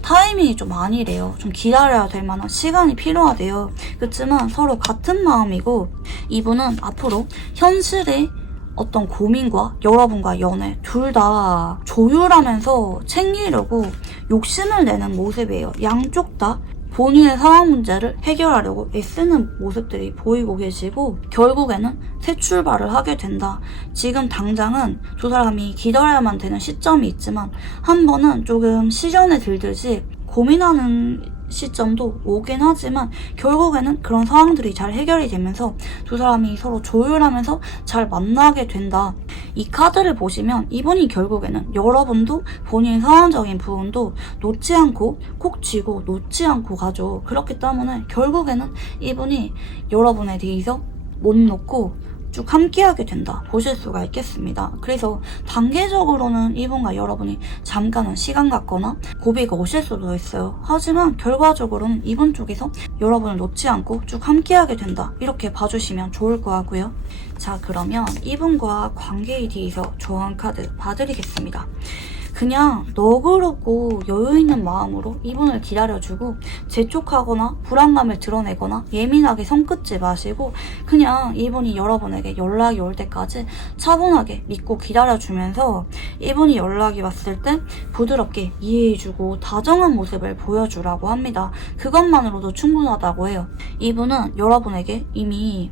타이밍이 좀 아니래요. 좀 기다려야 될 만한 시간이 필요하대요. 그렇지만 서로 같은 마음이고 이분은 앞으로 현실의 어떤 고민과 여러분과 연애 둘 다 조율하면서 챙기려고 욕심을 내는 모습이에요. 양쪽 다 본인의 상황 문제를 해결하려고 애쓰는 모습들이 보이고 계시고 결국에는 새 출발을 하게 된다. 지금 당장은 두 사람이 기다려야만 되는 시점이 있지만 한 번은 조금 시련에 들듯이 고민하는 시점도 오긴 하지만 결국에는 그런 상황들이 잘 해결이 되면서 두 사람이 서로 조율하면서 잘 만나게 된다. 이 카드를 보시면 이분이 결국에는 여러분도 본인 상황적인 부분도 놓지 않고 콕 쥐고 놓지 않고 가죠. 그렇기 때문에 결국에는 이분이 여러분에 대해서 못 놓고 쭉 함께하게 된다 보실 수가 있겠습니다. 그래서 단계적으로는 이분과 여러분이 잠깐은 시간 갖거나 고비가 오실 수도 있어요. 하지만 결과적으로는 이분 쪽에서 여러분을 놓지 않고 쭉 함께하게 된다 이렇게 봐주시면 좋을 것 같고요. 자, 그러면 이분과 관계에 대해서 조언 카드 봐드리겠습니다. 그냥 너그럽고 여유있는 마음으로 이분을 기다려주고 재촉하거나 불안감을 드러내거나 예민하게 손긋지 마시고 그냥 이분이 여러분에게 연락이 올 때까지 차분하게 믿고 기다려주면서 이분이 연락이 왔을 때 부드럽게 이해해주고 다정한 모습을 보여주라고 합니다. 그것만으로도 충분하다고 해요. 이분은 여러분에게 이미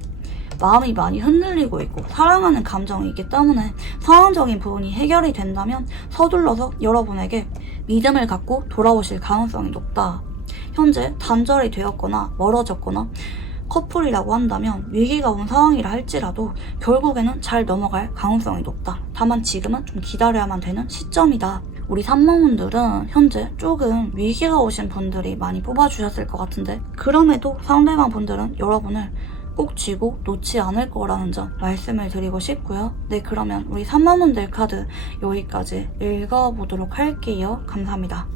마음이 많이 흔들리고 있고 사랑하는 감정이 있기 때문에 상황적인 부분이 해결이 된다면 서둘러서 여러분에게 믿음을 갖고 돌아오실 가능성이 높다. 현재 단절이 되었거나 멀어졌거나 커플이라고 한다면 위기가 온 상황이라 할지라도 결국에는 잘 넘어갈 가능성이 높다. 다만 지금은 좀 기다려야만 되는 시점이다. 우리 3번분들은 현재 조금 위기가 오신 분들이 많이 뽑아주셨을 것 같은데 그럼에도 상대방 분들은 여러분을 꼭 쥐고 놓지 않을 거라는 점 말씀을 드리고 싶고요. 네, 그러면 우리 3번분들 카드 여기까지 읽어보도록 할게요. 감사합니다.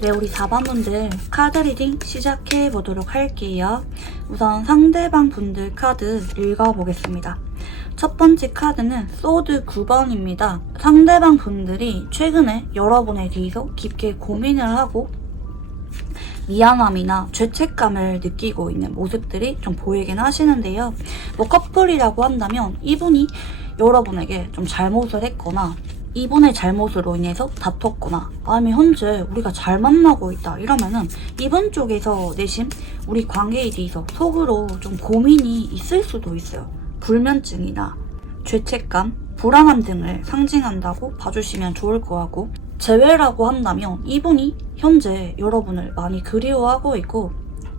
네, 우리 4번분들 카드 리딩 시작해보도록 할게요. 우선 상대방 분들 카드 읽어보겠습니다. 첫 번째 카드는 소드 9번입니다. 상대방 분들이 최근에 여러분에 대해서 깊게 고민을 하고 미안함이나 죄책감을 느끼고 있는 모습들이 좀 보이긴 하시는데요. 뭐 커플이라고 한다면 이분이 여러분에게 좀 잘못을 했거나 이분의 잘못으로 인해서 다퉜거나 아니면 현재 우리가 잘 만나고 있다 이러면은 이분 쪽에서 내심 우리 관계에 대해서 속으로 좀 고민이 있을 수도 있어요. 불면증이나 죄책감, 불안함 등을 상징한다고 봐주시면 좋을 것 같고 재회라고 한다면 이분이 현재 여러분을 많이 그리워하고 있고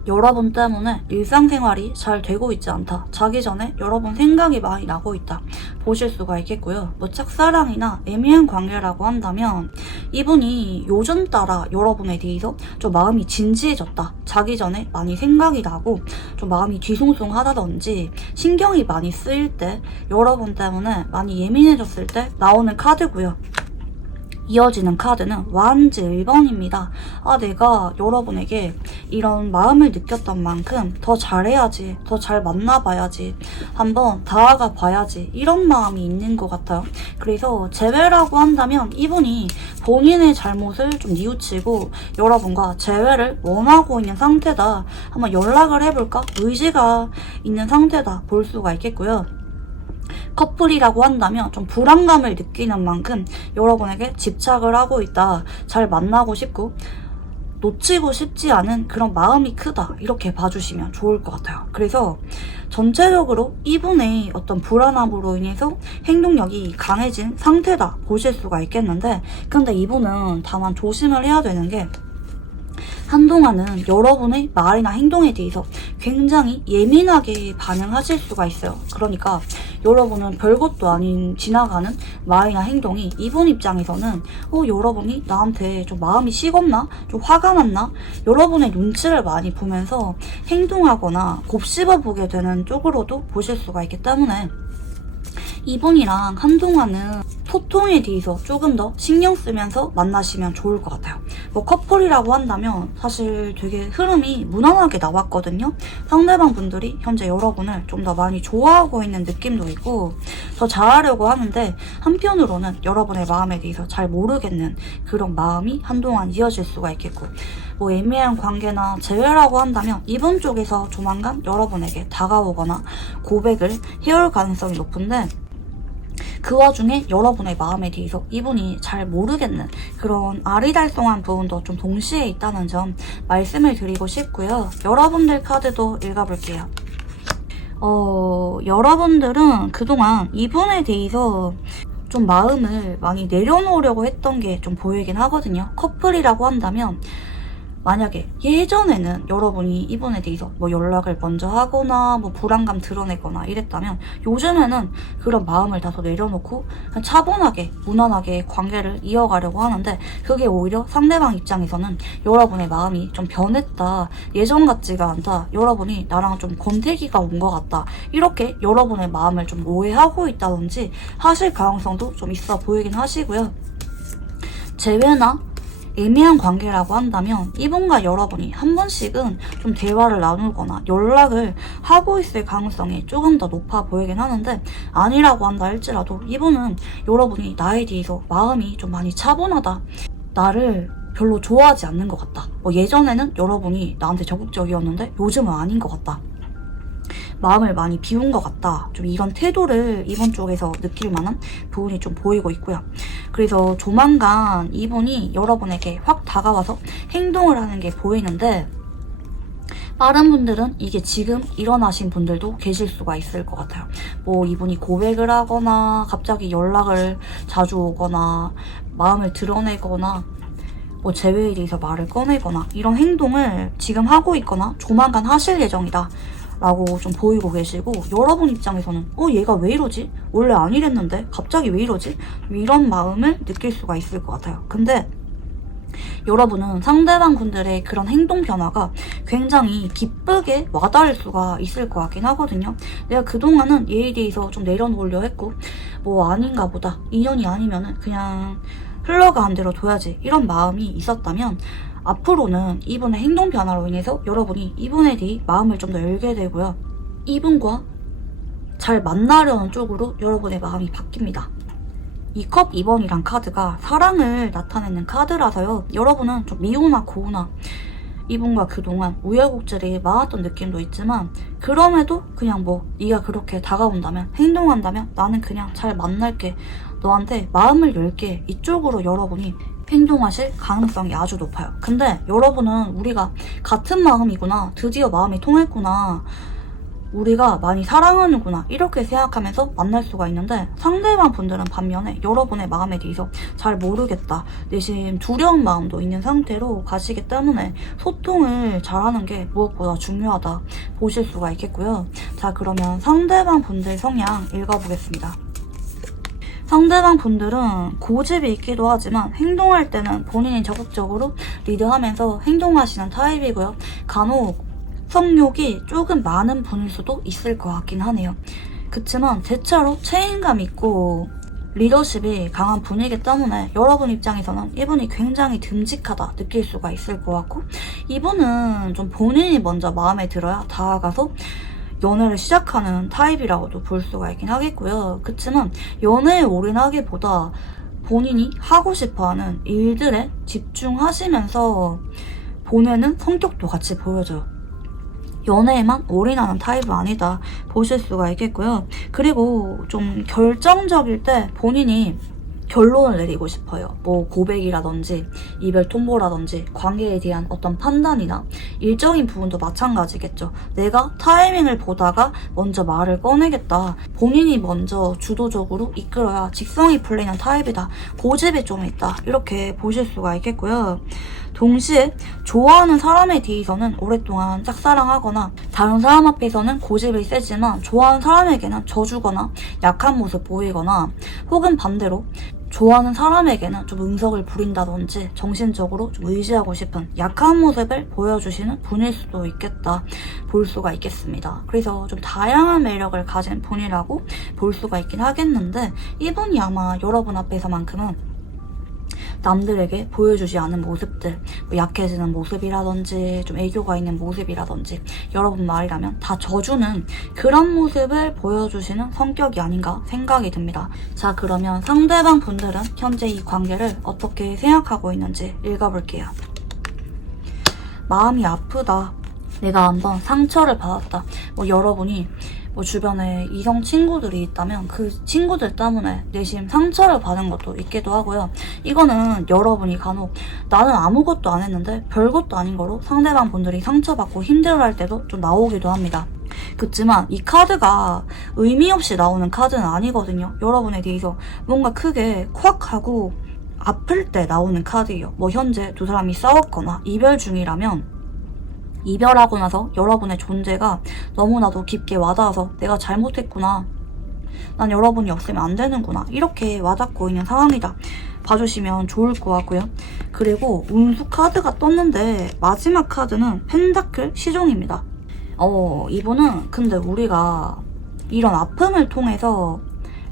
여러분 때문에 일상생활이 잘 되고 있지 않다. 자기 전에 여러분 생각이 많이 나고 있다. 보실 수가 있겠고요. 뭐 짝사랑이나 애매한 관계라고 한다면 이분이 요즘 따라 여러분에 대해서 좀 마음이 진지해졌다. 자기 전에 많이 생각이 나고 좀 마음이 뒤숭숭하다든지 신경이 많이 쓰일 때 여러분 때문에 많이 예민해졌을 때 나오는 카드고요. 이어지는 카드는 완즈 1번입니다. 아, 내가 여러분에게 이런 마음을 느꼈던 만큼 더 잘해야지, 더 잘 만나봐야지, 한번 다가가 봐야지 이런 마음이 있는 것 같아요. 그래서 재회라고 한다면 이분이 본인의 잘못을 좀 뉘우치고 여러분과 재회를 원하고 있는 상태다. 한번 연락을 해볼까? 의지가 있는 상태다 볼 수가 있겠고요. 커플이라고 한다면 좀 불안감을 느끼는 만큼 여러분에게 집착을 하고 있다. 잘 만나고 싶고 놓치고 싶지 않은 그런 마음이 크다. 이렇게 봐주시면 좋을 것 같아요. 그래서 전체적으로 이분의 어떤 불안함으로 인해서 행동력이 강해진 상태다 보실 수가 있겠는데 근데 이분은 다만 조심을 해야 되는 게 한동안은 여러분의 말이나 행동에 대해서 굉장히 예민하게 반응하실 수가 있어요. 그러니까 여러분은 별것도 아닌 지나가는 말이나 행동이 이분 입장에서는 여러분이 나한테 좀 마음이 식었나? 좀 화가 났나? 여러분의 눈치를 많이 보면서 행동하거나 곱씹어보게 되는 쪽으로도 보실 수가 있기 때문에 이분이랑 한동안은 소통에 대해서 조금 더 신경 쓰면서 만나시면 좋을 것 같아요. 뭐 커플이라고 한다면 사실 되게 흐름이 무난하게 나왔거든요. 상대방 분들이 현재 여러분을 좀 더 많이 좋아하고 있는 느낌도 있고 더 잘하려고 하는데 한편으로는 여러분의 마음에 대해서 잘 모르겠는 그런 마음이 한동안 이어질 수가 있겠고 뭐 애매한 관계나 재회라고 한다면 이분 쪽에서 조만간 여러분에게 다가오거나 고백을 해올 가능성이 높은데 그 와중에 여러분의 마음에 대해서 이분이 잘 모르겠는 그런 아리달성한 부분도 좀 동시에 있다는 점 말씀을 드리고 싶고요. 여러분들 카드도 읽어볼게요. 여러분들은 그동안 이분에 대해서 좀 마음을 많이 내려놓으려고 했던 게 좀 보이긴 하거든요. 커플이라고 한다면 만약에 예전에는 여러분이 이분에 대해서 뭐 연락을 먼저 하거나 뭐 불안감 드러내거나 이랬다면 요즘에는 그런 마음을 다소 내려놓고 그냥 차분하게 무난하게 관계를 이어가려고 하는데 그게 오히려 상대방 입장에서는 여러분의 마음이 좀 변했다, 예전 같지가 않다, 여러분이 나랑 좀 권태기가 온 것 같다 이렇게 여러분의 마음을 좀 오해하고 있다든지 하실 가능성도 좀 있어 보이긴 하시고요. 재회나 애매한 관계라고 한다면 이분과 여러분이 한 번씩은 좀 대화를 나누거나 연락을 하고 있을 가능성이 조금 더 높아 보이긴 하는데, 아니라고 한다 할지라도 이분은 여러분이 나에 대해서 마음이 좀 많이 차분하다, 나를 별로 좋아하지 않는 것 같다, 뭐 예전에는 여러분이 나한테 적극적이었는데 요즘은 아닌 것 같다, 마음을 많이 비운 것 같다, 좀 이런 태도를 이분 쪽에서 느낄 만한 부분이 좀 보이고 있고요. 그래서 조만간 이분이 여러분에게 확 다가와서 행동을 하는 게 보이는데, 다른 분들은 이게 지금 일어나신 분들도 계실 수가 있을 것 같아요. 뭐 이분이 고백을 하거나 갑자기 연락을 자주 오거나 마음을 드러내거나 뭐 재회에 대해서 말을 꺼내거나 이런 행동을 지금 하고 있거나 조만간 하실 예정이다 라고 좀 보이고 계시고, 여러분 입장에서는 얘가 왜 이러지? 원래 안 이랬는데 갑자기 왜 이러지? 이런 마음을 느낄 수가 있을 것 같아요. 근데 여러분은 상대방 분들의 그런 행동 변화가 굉장히 기쁘게 와닿을 수가 있을 것 같긴 하거든요. 내가 그동안은 얘에 대해서 좀 내려놓으려 했고 뭐 아닌가 보다, 인연이 아니면은 그냥 흘러가는 대로 둬야지, 이런 마음이 있었다면 앞으로는 이분의 행동 변화로 인해서 여러분이 이분에 대해 마음을 좀 더 열게 되고요. 이분과 잘 만나려는 쪽으로 여러분의 마음이 바뀝니다. 이 컵 2번이란 카드가 사랑을 나타내는 카드라서요. 여러분은 좀 미우나 고우나 이분과 그동안 우여곡절이 많았던 느낌도 있지만, 그럼에도 그냥 뭐 네가 그렇게 다가온다면, 행동한다면 나는 그냥 잘 만날게, 너한테 마음을 열게, 이쪽으로 여러분이 행동하실 가능성이 아주 높아요. 근데 여러분은 우리가 같은 마음이구나, 드디어 마음이 통했구나, 우리가 많이 사랑하는구나 이렇게 생각하면서 만날 수가 있는데, 상대방 분들은 반면에 여러분의 마음에 대해서 잘 모르겠다, 내심 두려운 마음도 있는 상태로 가시기 때문에 소통을 잘하는 게 무엇보다 중요하다 보실 수가 있겠고요. 자, 그러면 상대방 분들 성향 읽어보겠습니다. 상대방 분들은 고집이 있기도 하지만 행동할 때는 본인이 적극적으로 리드하면서 행동하시는 타입이고요. 간혹 성욕이 조금 많은 분일 수도 있을 것 같긴 하네요. 그치만 대체로 책임감 있고 리더십이 강한 분이기 때문에 여러분 입장에서는 이분이 굉장히 듬직하다 느낄 수가 있을 것 같고, 이분은 좀 본인이 먼저 마음에 들어야 다가가서 연애를 시작하는 타입이라고도 볼 수가 있긴 하겠고요. 그치만 연애에 올인하기보다 본인이 하고 싶어하는 일들에 집중하시면서 보내는 성격도 같이 보여줘요. 연애에만 올인하는 타입은 아니다 보실 수가 있겠고요. 그리고 좀 결정적일 때 본인이 결론을 내리고 싶어요. 뭐 고백이라든지 이별 통보라든지 관계에 대한 어떤 판단이나 일적인 부분도 마찬가지겠죠. 내가 타이밍을 보다가 먼저 말을 꺼내겠다, 본인이 먼저 주도적으로 이끌어야 직성이 풀리는 타입이다, 고집이 좀 있다, 이렇게 보실 수가 있겠고요. 동시에 좋아하는 사람에 대해서는 오랫동안 짝사랑하거나 다른 사람 앞에서는 고집이 세지만 좋아하는 사람에게는 져주거나 약한 모습 보이거나, 혹은 반대로 좋아하는 사람에게는 좀 응석을 부린다든지 정신적으로 좀 의지하고 싶은 약한 모습을 보여주시는 분일 수도 있겠다 볼 수가 있겠습니다. 그래서 좀 다양한 매력을 가진 분이라고 볼 수가 있긴 하겠는데, 이분이 아마 여러분 앞에서만큼은 남들에게 보여주지 않은 모습들, 뭐 약해지는 모습이라든지 좀 애교가 있는 모습이라든지 여러분 말이라면 다 져주는 그런 모습을 보여주시는 성격이 아닌가 생각이 듭니다. 자, 그러면 상대방 분들은 현재 이 관계를 어떻게 생각하고 있는지 읽어볼게요. 마음이 아프다, 내가 한번 상처를 받았다, 뭐 여러분이 뭐 주변에 이성 친구들이 있다면 그 친구들 때문에 내심 상처를 받은 것도 있기도 하고요. 이거는 여러분이 간혹 나는 아무것도 안 했는데 별것도 아닌 거로 상대방 분들이 상처받고 힘들어할 때도 좀 나오기도 합니다. 그치만 이 카드가 의미 없이 나오는 카드는 아니거든요. 여러분에 대해서 뭔가 크게 콱 하고 아플 때 나오는 카드예요. 뭐 현재 두 사람이 싸웠거나 이별 중이라면 이별하고 나서 여러분의 존재가 너무나도 깊게 와닿아서 내가 잘못했구나, 난 여러분이 없으면 안 되는구나, 이렇게 와닿고 있는 상황이다 봐주시면 좋을 것 같고요. 그리고 운수 카드가 떴는데 마지막 카드는 펜타클 시종입니다. 이분은 근데 우리가 이런 아픔을 통해서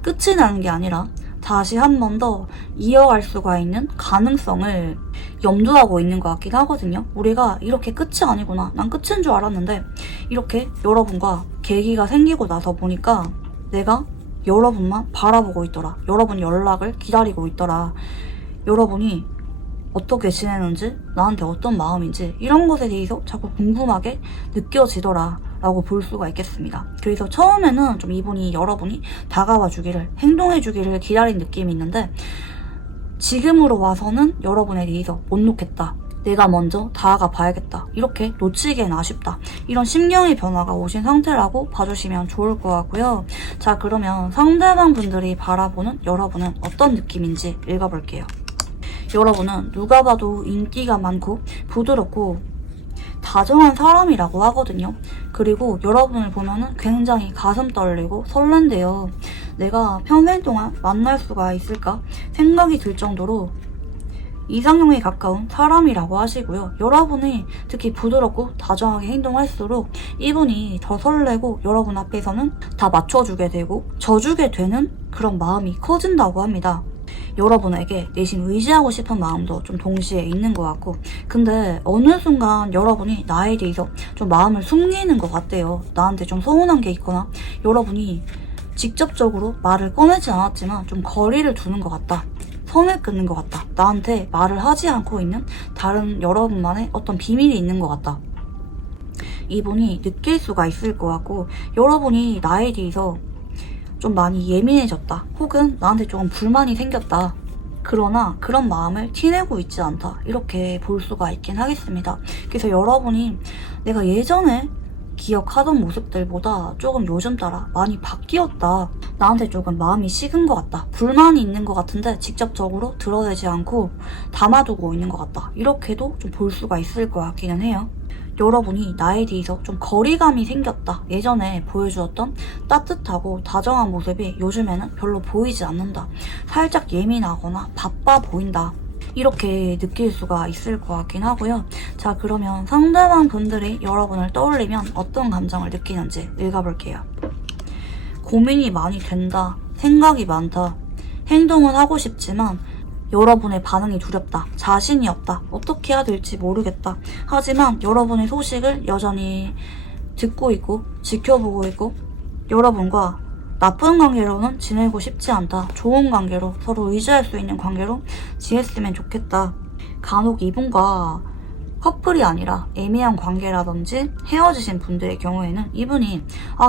끝이 나는 게 아니라 다시 한 번 더 이어갈 수가 있는 가능성을 염두하고 있는 것 같긴 하거든요. 우리가 이렇게 끝이 아니구나, 난 끝인 줄 알았는데 이렇게 여러분과 계기가 생기고 나서 보니까 내가 여러분만 바라보고 있더라, 여러분 연락을 기다리고 있더라, 여러분이 어떻게 지내는지, 나한테 어떤 마음인지 이런 것에 대해서 자꾸 궁금하게 느껴지더라 라고 볼 수가 있겠습니다. 그래서 처음에는 좀 이분이 여러분이 다가와 주기를, 행동해 주기를 기다린 느낌이 있는데 지금으로 와서는 여러분에 대해서 못 놓겠다, 내가 먼저 다가가 봐야겠다, 이렇게 놓치기엔 아쉽다, 이런 심경의 변화가 오신 상태라고 봐주시면 좋을 것 같고요. 자, 그러면 상대방 분들이 바라보는 여러분은 어떤 느낌인지 읽어볼게요. 여러분은 누가 봐도 인기가 많고 부드럽고 다정한 사람이라고 하거든요. 그리고 여러분을 보면은 굉장히 가슴 떨리고 설렌대요. 내가 평생 동안 만날 수가 있을까 생각이 들 정도로 이상형에 가까운 사람이라고 하시고요. 여러분이 특히 부드럽고 다정하게 행동할수록 이분이 더 설레고 여러분 앞에서는 다 맞춰주게 되고 져주게 되는 그런 마음이 커진다고 합니다. 여러분에게 내심 의지하고 싶은 마음도 좀 동시에 있는 것 같고, 근데 어느 순간 여러분이 나에 대해서 좀 마음을 숨기는 것 같대요. 나한테 좀 서운한 게 있거나 여러분이 직접적으로 말을 꺼내지 않았지만 좀 거리를 두는 것 같다, 선을 끊는 것 같다, 나한테 말을 하지 않고 있는 다른 여러분만의 어떤 비밀이 있는 것 같다, 이분이 느낄 수가 있을 것 같고, 여러분이 나에 대해서 좀 많이 예민해졌다, 혹은 나한테 조금 불만이 생겼다, 그러나 그런 마음을 티내고 있지 않다, 이렇게 볼 수가 있긴 하겠습니다. 그래서 여러분이 내가 예전에 기억하던 모습들보다 조금 요즘 따라 많이 바뀌었다, 나한테 조금 마음이 식은 것 같다, 불만이 있는 것 같은데 직접적으로 드러내지 않고 담아두고 있는 것 같다, 이렇게도 좀 볼 수가 있을 것 같기는 해요. 여러분이 나에 대해서 좀 거리감이 생겼다, 예전에 보여주었던 따뜻하고 다정한 모습이 요즘에는 별로 보이지 않는다, 살짝 예민하거나 바빠 보인다, 이렇게 느낄 수가 있을 것 같긴 하고요. 자, 그러면 상대방 분들이 여러분을 떠올리면 어떤 감정을 느끼는지 읽어볼게요. 고민이 많이 된다, 생각이 많다, 행동은 하고 싶지만 여러분의 반응이 두렵다, 자신이 없다, 어떻게 해야 될지 모르겠다, 하지만 여러분의 소식을 여전히 듣고 있고 지켜보고 있고 여러분과 나쁜 관계로는 지내고 싶지 않다, 좋은 관계로 서로 의지할 수 있는 관계로 지냈으면 좋겠다. 간혹 이분과 커플이 아니라 애매한 관계라든지 헤어지신 분들의 경우에는 이분이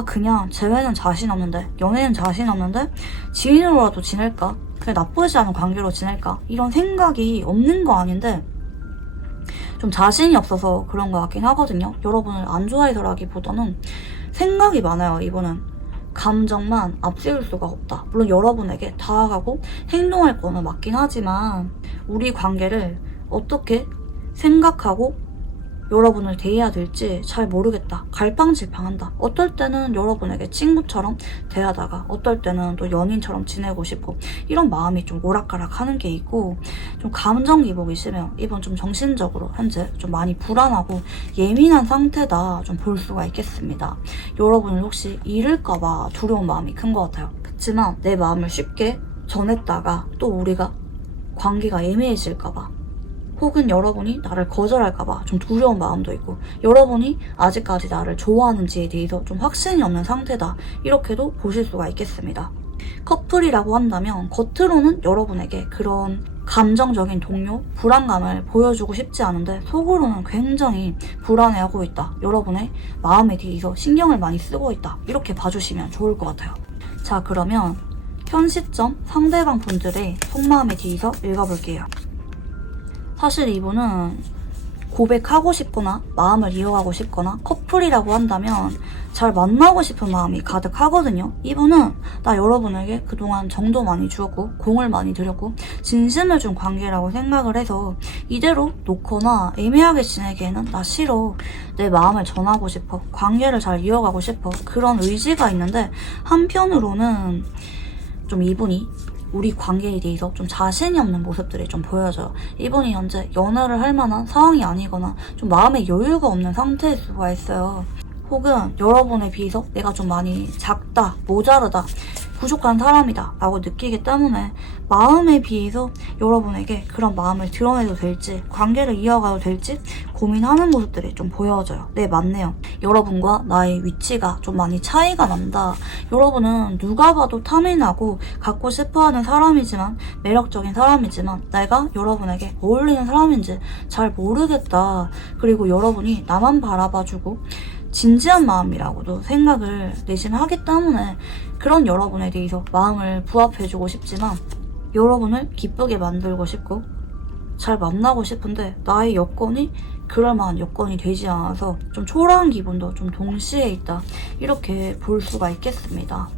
그냥 재회는 자신 없는데, 연애는 자신 없는데 지인으로라도 지낼까, 그냥 나쁘지 않은 관계로 지낼까, 이런 생각이 없는 거 아닌데 좀 자신이 없어서 그런 것 같긴 하거든요. 여러분을 안 좋아해서라기보다는 생각이 많아요. 이분은 감정만 앞세울 수가 없다. 물론 여러분에게 다가가고 행동할 거는 맞긴 하지만 우리 관계를 어떻게 생각하고 여러분을 대해야 될지 잘 모르겠다, 갈팡질팡한다. 어떨 때는 여러분에게 친구처럼 대하다가 어떨 때는 또 연인처럼 지내고 싶고, 이런 마음이 좀 오락가락 하는 게 있고, 좀 감정 기복이 심해요. 이번 좀 정신적으로 현재 좀 많이 불안하고 예민한 상태다 좀 볼 수가 있겠습니다. 여러분을 혹시 잃을까봐 두려운 마음이 큰 것 같아요. 그렇지만 내 마음을 쉽게 전했다가 또 우리가 관계가 애매해질까봐, 혹은 여러분이 나를 거절할까봐 좀 두려운 마음도 있고, 여러분이 아직까지 나를 좋아하는지에 대해서 좀 확신이 없는 상태다, 이렇게도 보실 수가 있겠습니다. 커플이라고 한다면 겉으로는 여러분에게 그런 감정적인 동요, 불안감을 보여주고 싶지 않은데 속으로는 굉장히 불안해하고 있다, 여러분의 마음에 대해서 신경을 많이 쓰고 있다, 이렇게 봐주시면 좋을 것 같아요. 자, 그러면 현 시점 상대방 분들의 속마음에 대해서 읽어볼게요. 사실 이분은 고백하고 싶거나 마음을 이어가고 싶거나 커플이라고 한다면 잘 만나고 싶은 마음이 가득하거든요. 이분은 나 여러분에게 그동안 정도 많이 주었고 공을 많이 들였고 진심을 준 관계라고 생각을 해서 이대로 놓거나 애매하게 지내기에는 나 싫어, 내 마음을 전하고 싶어, 관계를 잘 이어가고 싶어, 그런 의지가 있는데 한편으로는 좀 이분이 우리 관계에 대해서 좀 자신이 없는 모습들이 좀 보여져요. 이분이 현재 연애를 할 만한 상황이 아니거나 좀 마음의 여유가 없는 상태일 수가 있어요. 혹은 여러분에 비해서 내가 좀 많이 작다, 모자르다, 부족한 사람이다 라고 느끼기 때문에 마음에 비해서 여러분에게 그런 마음을 드러내도 될지 관계를 이어가도 될지 고민하는 모습들이 좀 보여져요. 네, 맞네요. 여러분과 나의 위치가 좀 많이 차이가 난다. 여러분은 누가 봐도 탐이 나고 갖고 싶어하는 사람이지만 매력적인 사람이지만 내가 여러분에게 어울리는 사람인지 잘 모르겠다. 그리고 여러분이 나만 바라봐주고 진지한 마음이라고도 생각을 내심 하기 때문에 그런 여러분에 대해서 마음을 부합해주고 싶지만 여러분을 기쁘게 만들고 싶고 잘 만나고 싶은데 나의 여건이 그럴 만한 여건이 되지 않아서 좀 초라한 기분도 좀 동시에 있다. 이렇게 볼 수가 있겠습니다.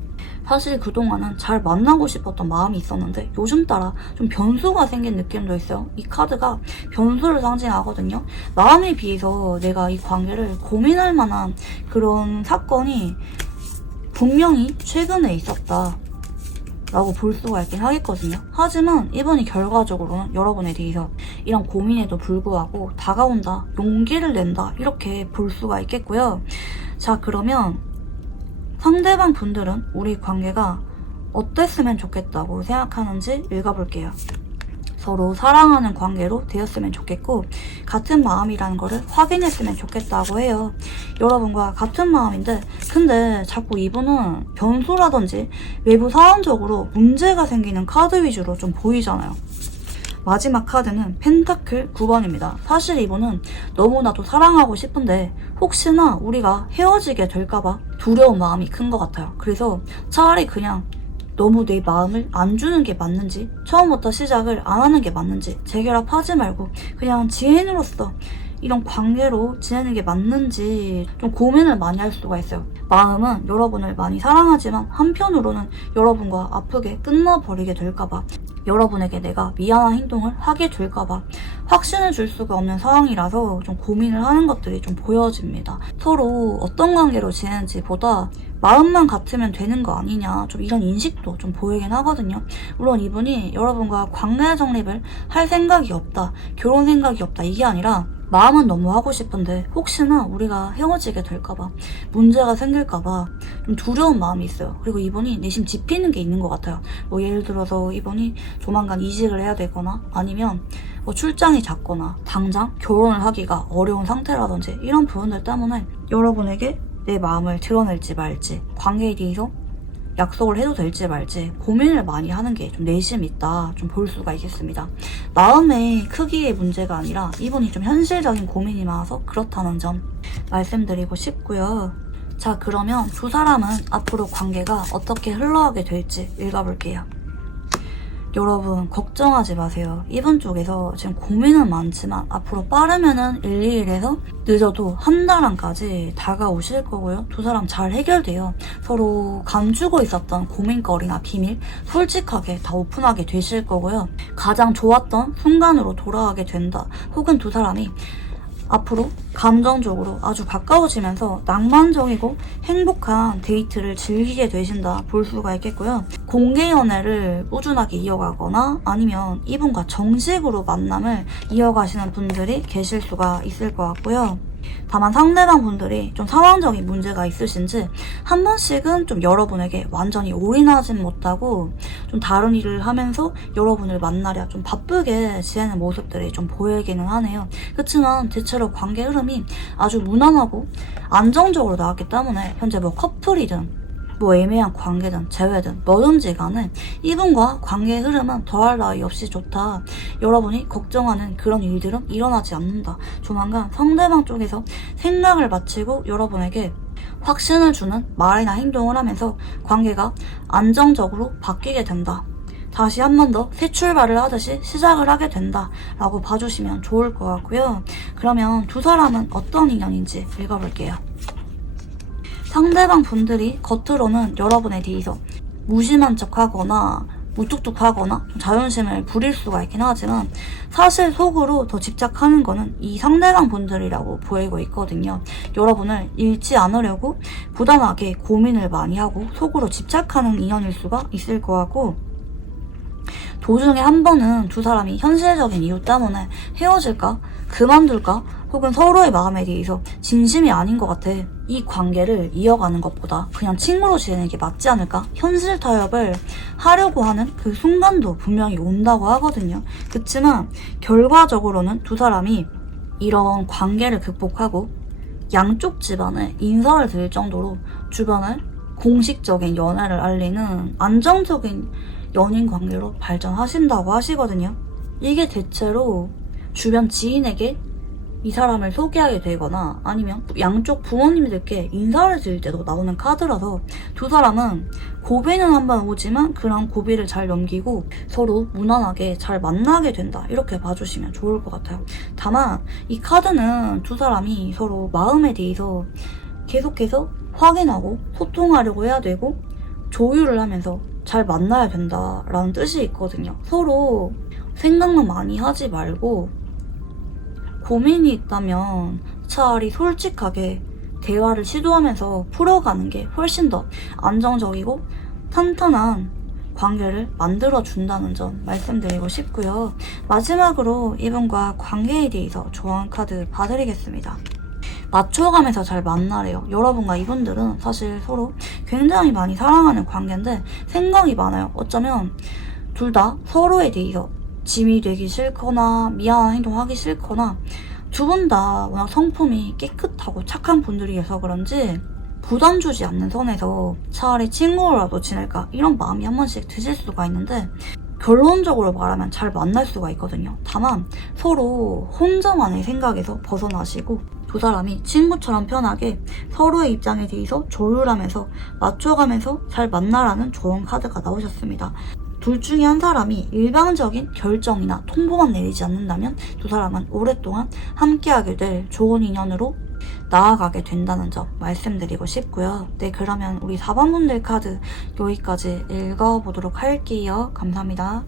사실 그동안은 잘 만나고 싶었던 마음이 있었는데 요즘 따라 좀 변수가 생긴 느낌도 있어요. 이 카드가 변수를 상징하거든요. 마음에 비해서 내가 이 관계를 고민할 만한 그런 사건이 분명히 최근에 있었다 라고 볼 수가 있긴 하겠거든요. 하지만 이번이 결과적으로는 여러분에 대해서 이런 고민에도 불구하고 다가온다, 용기를 낸다 이렇게 볼 수가 있겠고요. 자, 그러면 상대방 분들은 우리 관계가 어땠으면 좋겠다고 생각하는지 읽어볼게요. 서로 사랑하는 관계로 되었으면 좋겠고 같은 마음이라는 거를 확인했으면 좋겠다고 해요. 여러분과 같은 마음인데 근데 자꾸 이분은 변수라든지 외부 상황적으로 문제가 생기는 카드 위주로 좀 보이잖아요. 마지막 카드는 펜타클 9번입니다. 사실 이분은 너무나도 사랑하고 싶은데 혹시나 우리가 헤어지게 될까봐 두려운 마음이 큰 것 같아요. 그래서 차라리 그냥 너무 내 마음을 안 주는 게 맞는지 처음부터 시작을 안 하는 게 맞는지 재결합하지 말고 그냥 지인으로서 이런 관계로 지내는 게 맞는지 좀 고민을 많이 할 수가 있어요. 마음은 여러분을 많이 사랑하지만 한편으로는 여러분과 아프게 끝나버리게 될까봐 여러분에게 내가 미안한 행동을 하게 될까봐 확신을 줄 수가 없는 상황이라서 좀 고민을 하는 것들이 좀 보여집니다. 서로 어떤 관계로 지내는지 보다 마음만 같으면 되는 거 아니냐 좀 이런 인식도 좀 보이긴 하거든요. 물론 이분이 여러분과 관계 정립을 할 생각이 없다, 결혼 생각이 없다 이게 아니라 마음은 너무 하고 싶은데 혹시나 우리가 헤어지게 될까봐 문제가 생길까봐 좀 두려운 마음이 있어요. 그리고 이분이 내심 짚이는 게 있는 것 같아요. 뭐 예를 들어서 이분이 조만간 이직을 해야 되거나 아니면 뭐 출장이 잦거나 당장 결혼을 하기가 어려운 상태라든지 이런 부분들 때문에 여러분에게 내 마음을 드러낼지 말지 관계에 대해서 약속을 해도 될지 말지 고민을 많이 하는 게 좀 내심 있다 좀 볼 수가 있겠습니다. 마음의 크기의 문제가 아니라 이분이 좀 현실적인 고민이 많아서 그렇다는 점 말씀드리고 싶고요. 자, 그러면 두 사람은 앞으로 관계가 어떻게 흘러가게 될지 읽어볼게요. 여러분 걱정하지 마세요. 이분 쪽에서 지금 고민은 많지만 앞으로 빠르면은 1, 2일에서 늦어도 한 달 안까지 다가오실 거고요. 두 사람 잘 해결돼요. 서로 감추고 있었던 고민거리나 비밀 솔직하게 다 오픈하게 되실 거고요. 가장 좋았던 순간으로 돌아가게 된다. 혹은 두 사람이 앞으로 감정적으로 아주 가까워지면서 낭만적이고 행복한 데이트를 즐기게 되신다 볼 수가 있겠고요. 공개 연애를 꾸준하게 이어가거나 아니면 이분과 정식으로 만남을 이어가시는 분들이 계실 수가 있을 것 같고요. 다만 상대방 분들이 좀 상황적인 문제가 있으신지 한 번씩은 좀 여러분에게 완전히 올인하진 못하고 좀 다른 일을 하면서 여러분을 만나랴 좀 바쁘게 지내는 모습들이 좀 보이기는 하네요. 그렇지만 대체로 관계 흐름이 아주 무난하고 안정적으로 나왔기 때문에 현재 뭐 커플이든 뭐 애매한 관계든 재회든 뭐든지 간에 이분과 관계의 흐름은 더할 나위 없이 좋다. 여러분이 걱정하는 그런 일들은 일어나지 않는다. 조만간 상대방 쪽에서 생각을 마치고 여러분에게 확신을 주는 말이나 행동을 하면서 관계가 안정적으로 바뀌게 된다. 다시 한 번 더 새 출발을 하듯이 시작을 하게 된다 라고 봐주시면 좋을 것 같고요. 그러면 두 사람은 어떤 인연인지 읽어볼게요. 상대방 분들이 겉으로는 여러분에 대해서 무심한 척하거나 무뚝뚝하거나 자존심을 부릴 수가 있긴 하지만 사실 속으로 더 집착하는 거는 이 상대방 분들이라고 보이고 있거든요. 여러분을 잃지 않으려고 부단하게 고민을 많이 하고 속으로 집착하는 인연일 수가 있을 것 같고 도중에 한 번은 두 사람이 현실적인 이유 때문에 헤어질까? 그만둘까? 혹은 서로의 마음에 대해서 진심이 아닌 것 같아. 이 관계를 이어가는 것보다 그냥 친구로 지내는 게 맞지 않을까? 현실 타협을 하려고 하는 그 순간도 분명히 온다고 하거든요. 그치만 결과적으로는 두 사람이 이런 관계를 극복하고 양쪽 집안에 인사를 드릴 정도로 주변에 공식적인 연애를 알리는 안정적인 연인 관계로 발전하신다고 하시거든요. 이게 대체로 주변 지인에게 이 사람을 소개하게 되거나 아니면 양쪽 부모님들께 인사를 드릴 때도 나오는 카드라서 두 사람은 고비는 한번 오지만 그런 고비를 잘 넘기고 서로 무난하게 잘 만나게 된다, 이렇게 봐주시면 좋을 것 같아요. 다만 이 카드는 두 사람이 서로 마음에 대해서 계속해서 확인하고 소통하려고 해야 되고 조율을 하면서 잘 만나야 된다라는 뜻이 있거든요. 서로 생각만 많이 하지 말고 고민이 있다면 차라리 솔직하게 대화를 시도하면서 풀어가는 게 훨씬 더 안정적이고 탄탄한 관계를 만들어준다는 점 말씀드리고 싶고요. 마지막으로 이분과 관계에 대해서 조언 카드 봐드리겠습니다. 맞춰가면서 잘 만나래요. 여러분과 이분들은 사실 서로 굉장히 많이 사랑하는 관계인데 생각이 많아요. 어쩌면 둘 다 서로에 대해서 짐이 되기 싫거나 미안한 행동하기 싫거나 두 분 다 워낙 성품이 깨끗하고 착한 분들이어서 그런지 부담 주지 않는 선에서 차라리 친구라도 지낼까 이런 마음이 한 번씩 드실 수가 있는데 결론적으로 말하면 잘 만날 수가 있거든요. 다만 서로 혼자만의 생각에서 벗어나시고 두 사람이 친구처럼 편하게 서로의 입장에 대해서 조율하면서 맞춰가면서 잘 만나라는 좋은 카드가 나오셨습니다. 둘 중에 한 사람이 일방적인 결정이나 통보만 내리지 않는다면 두 사람은 오랫동안 함께하게 될 좋은 인연으로 나아가게 된다는 점 말씀드리고 싶고요. 네, 그러면 우리 4번 분들 카드 여기까지 읽어보도록 할게요. 감사합니다.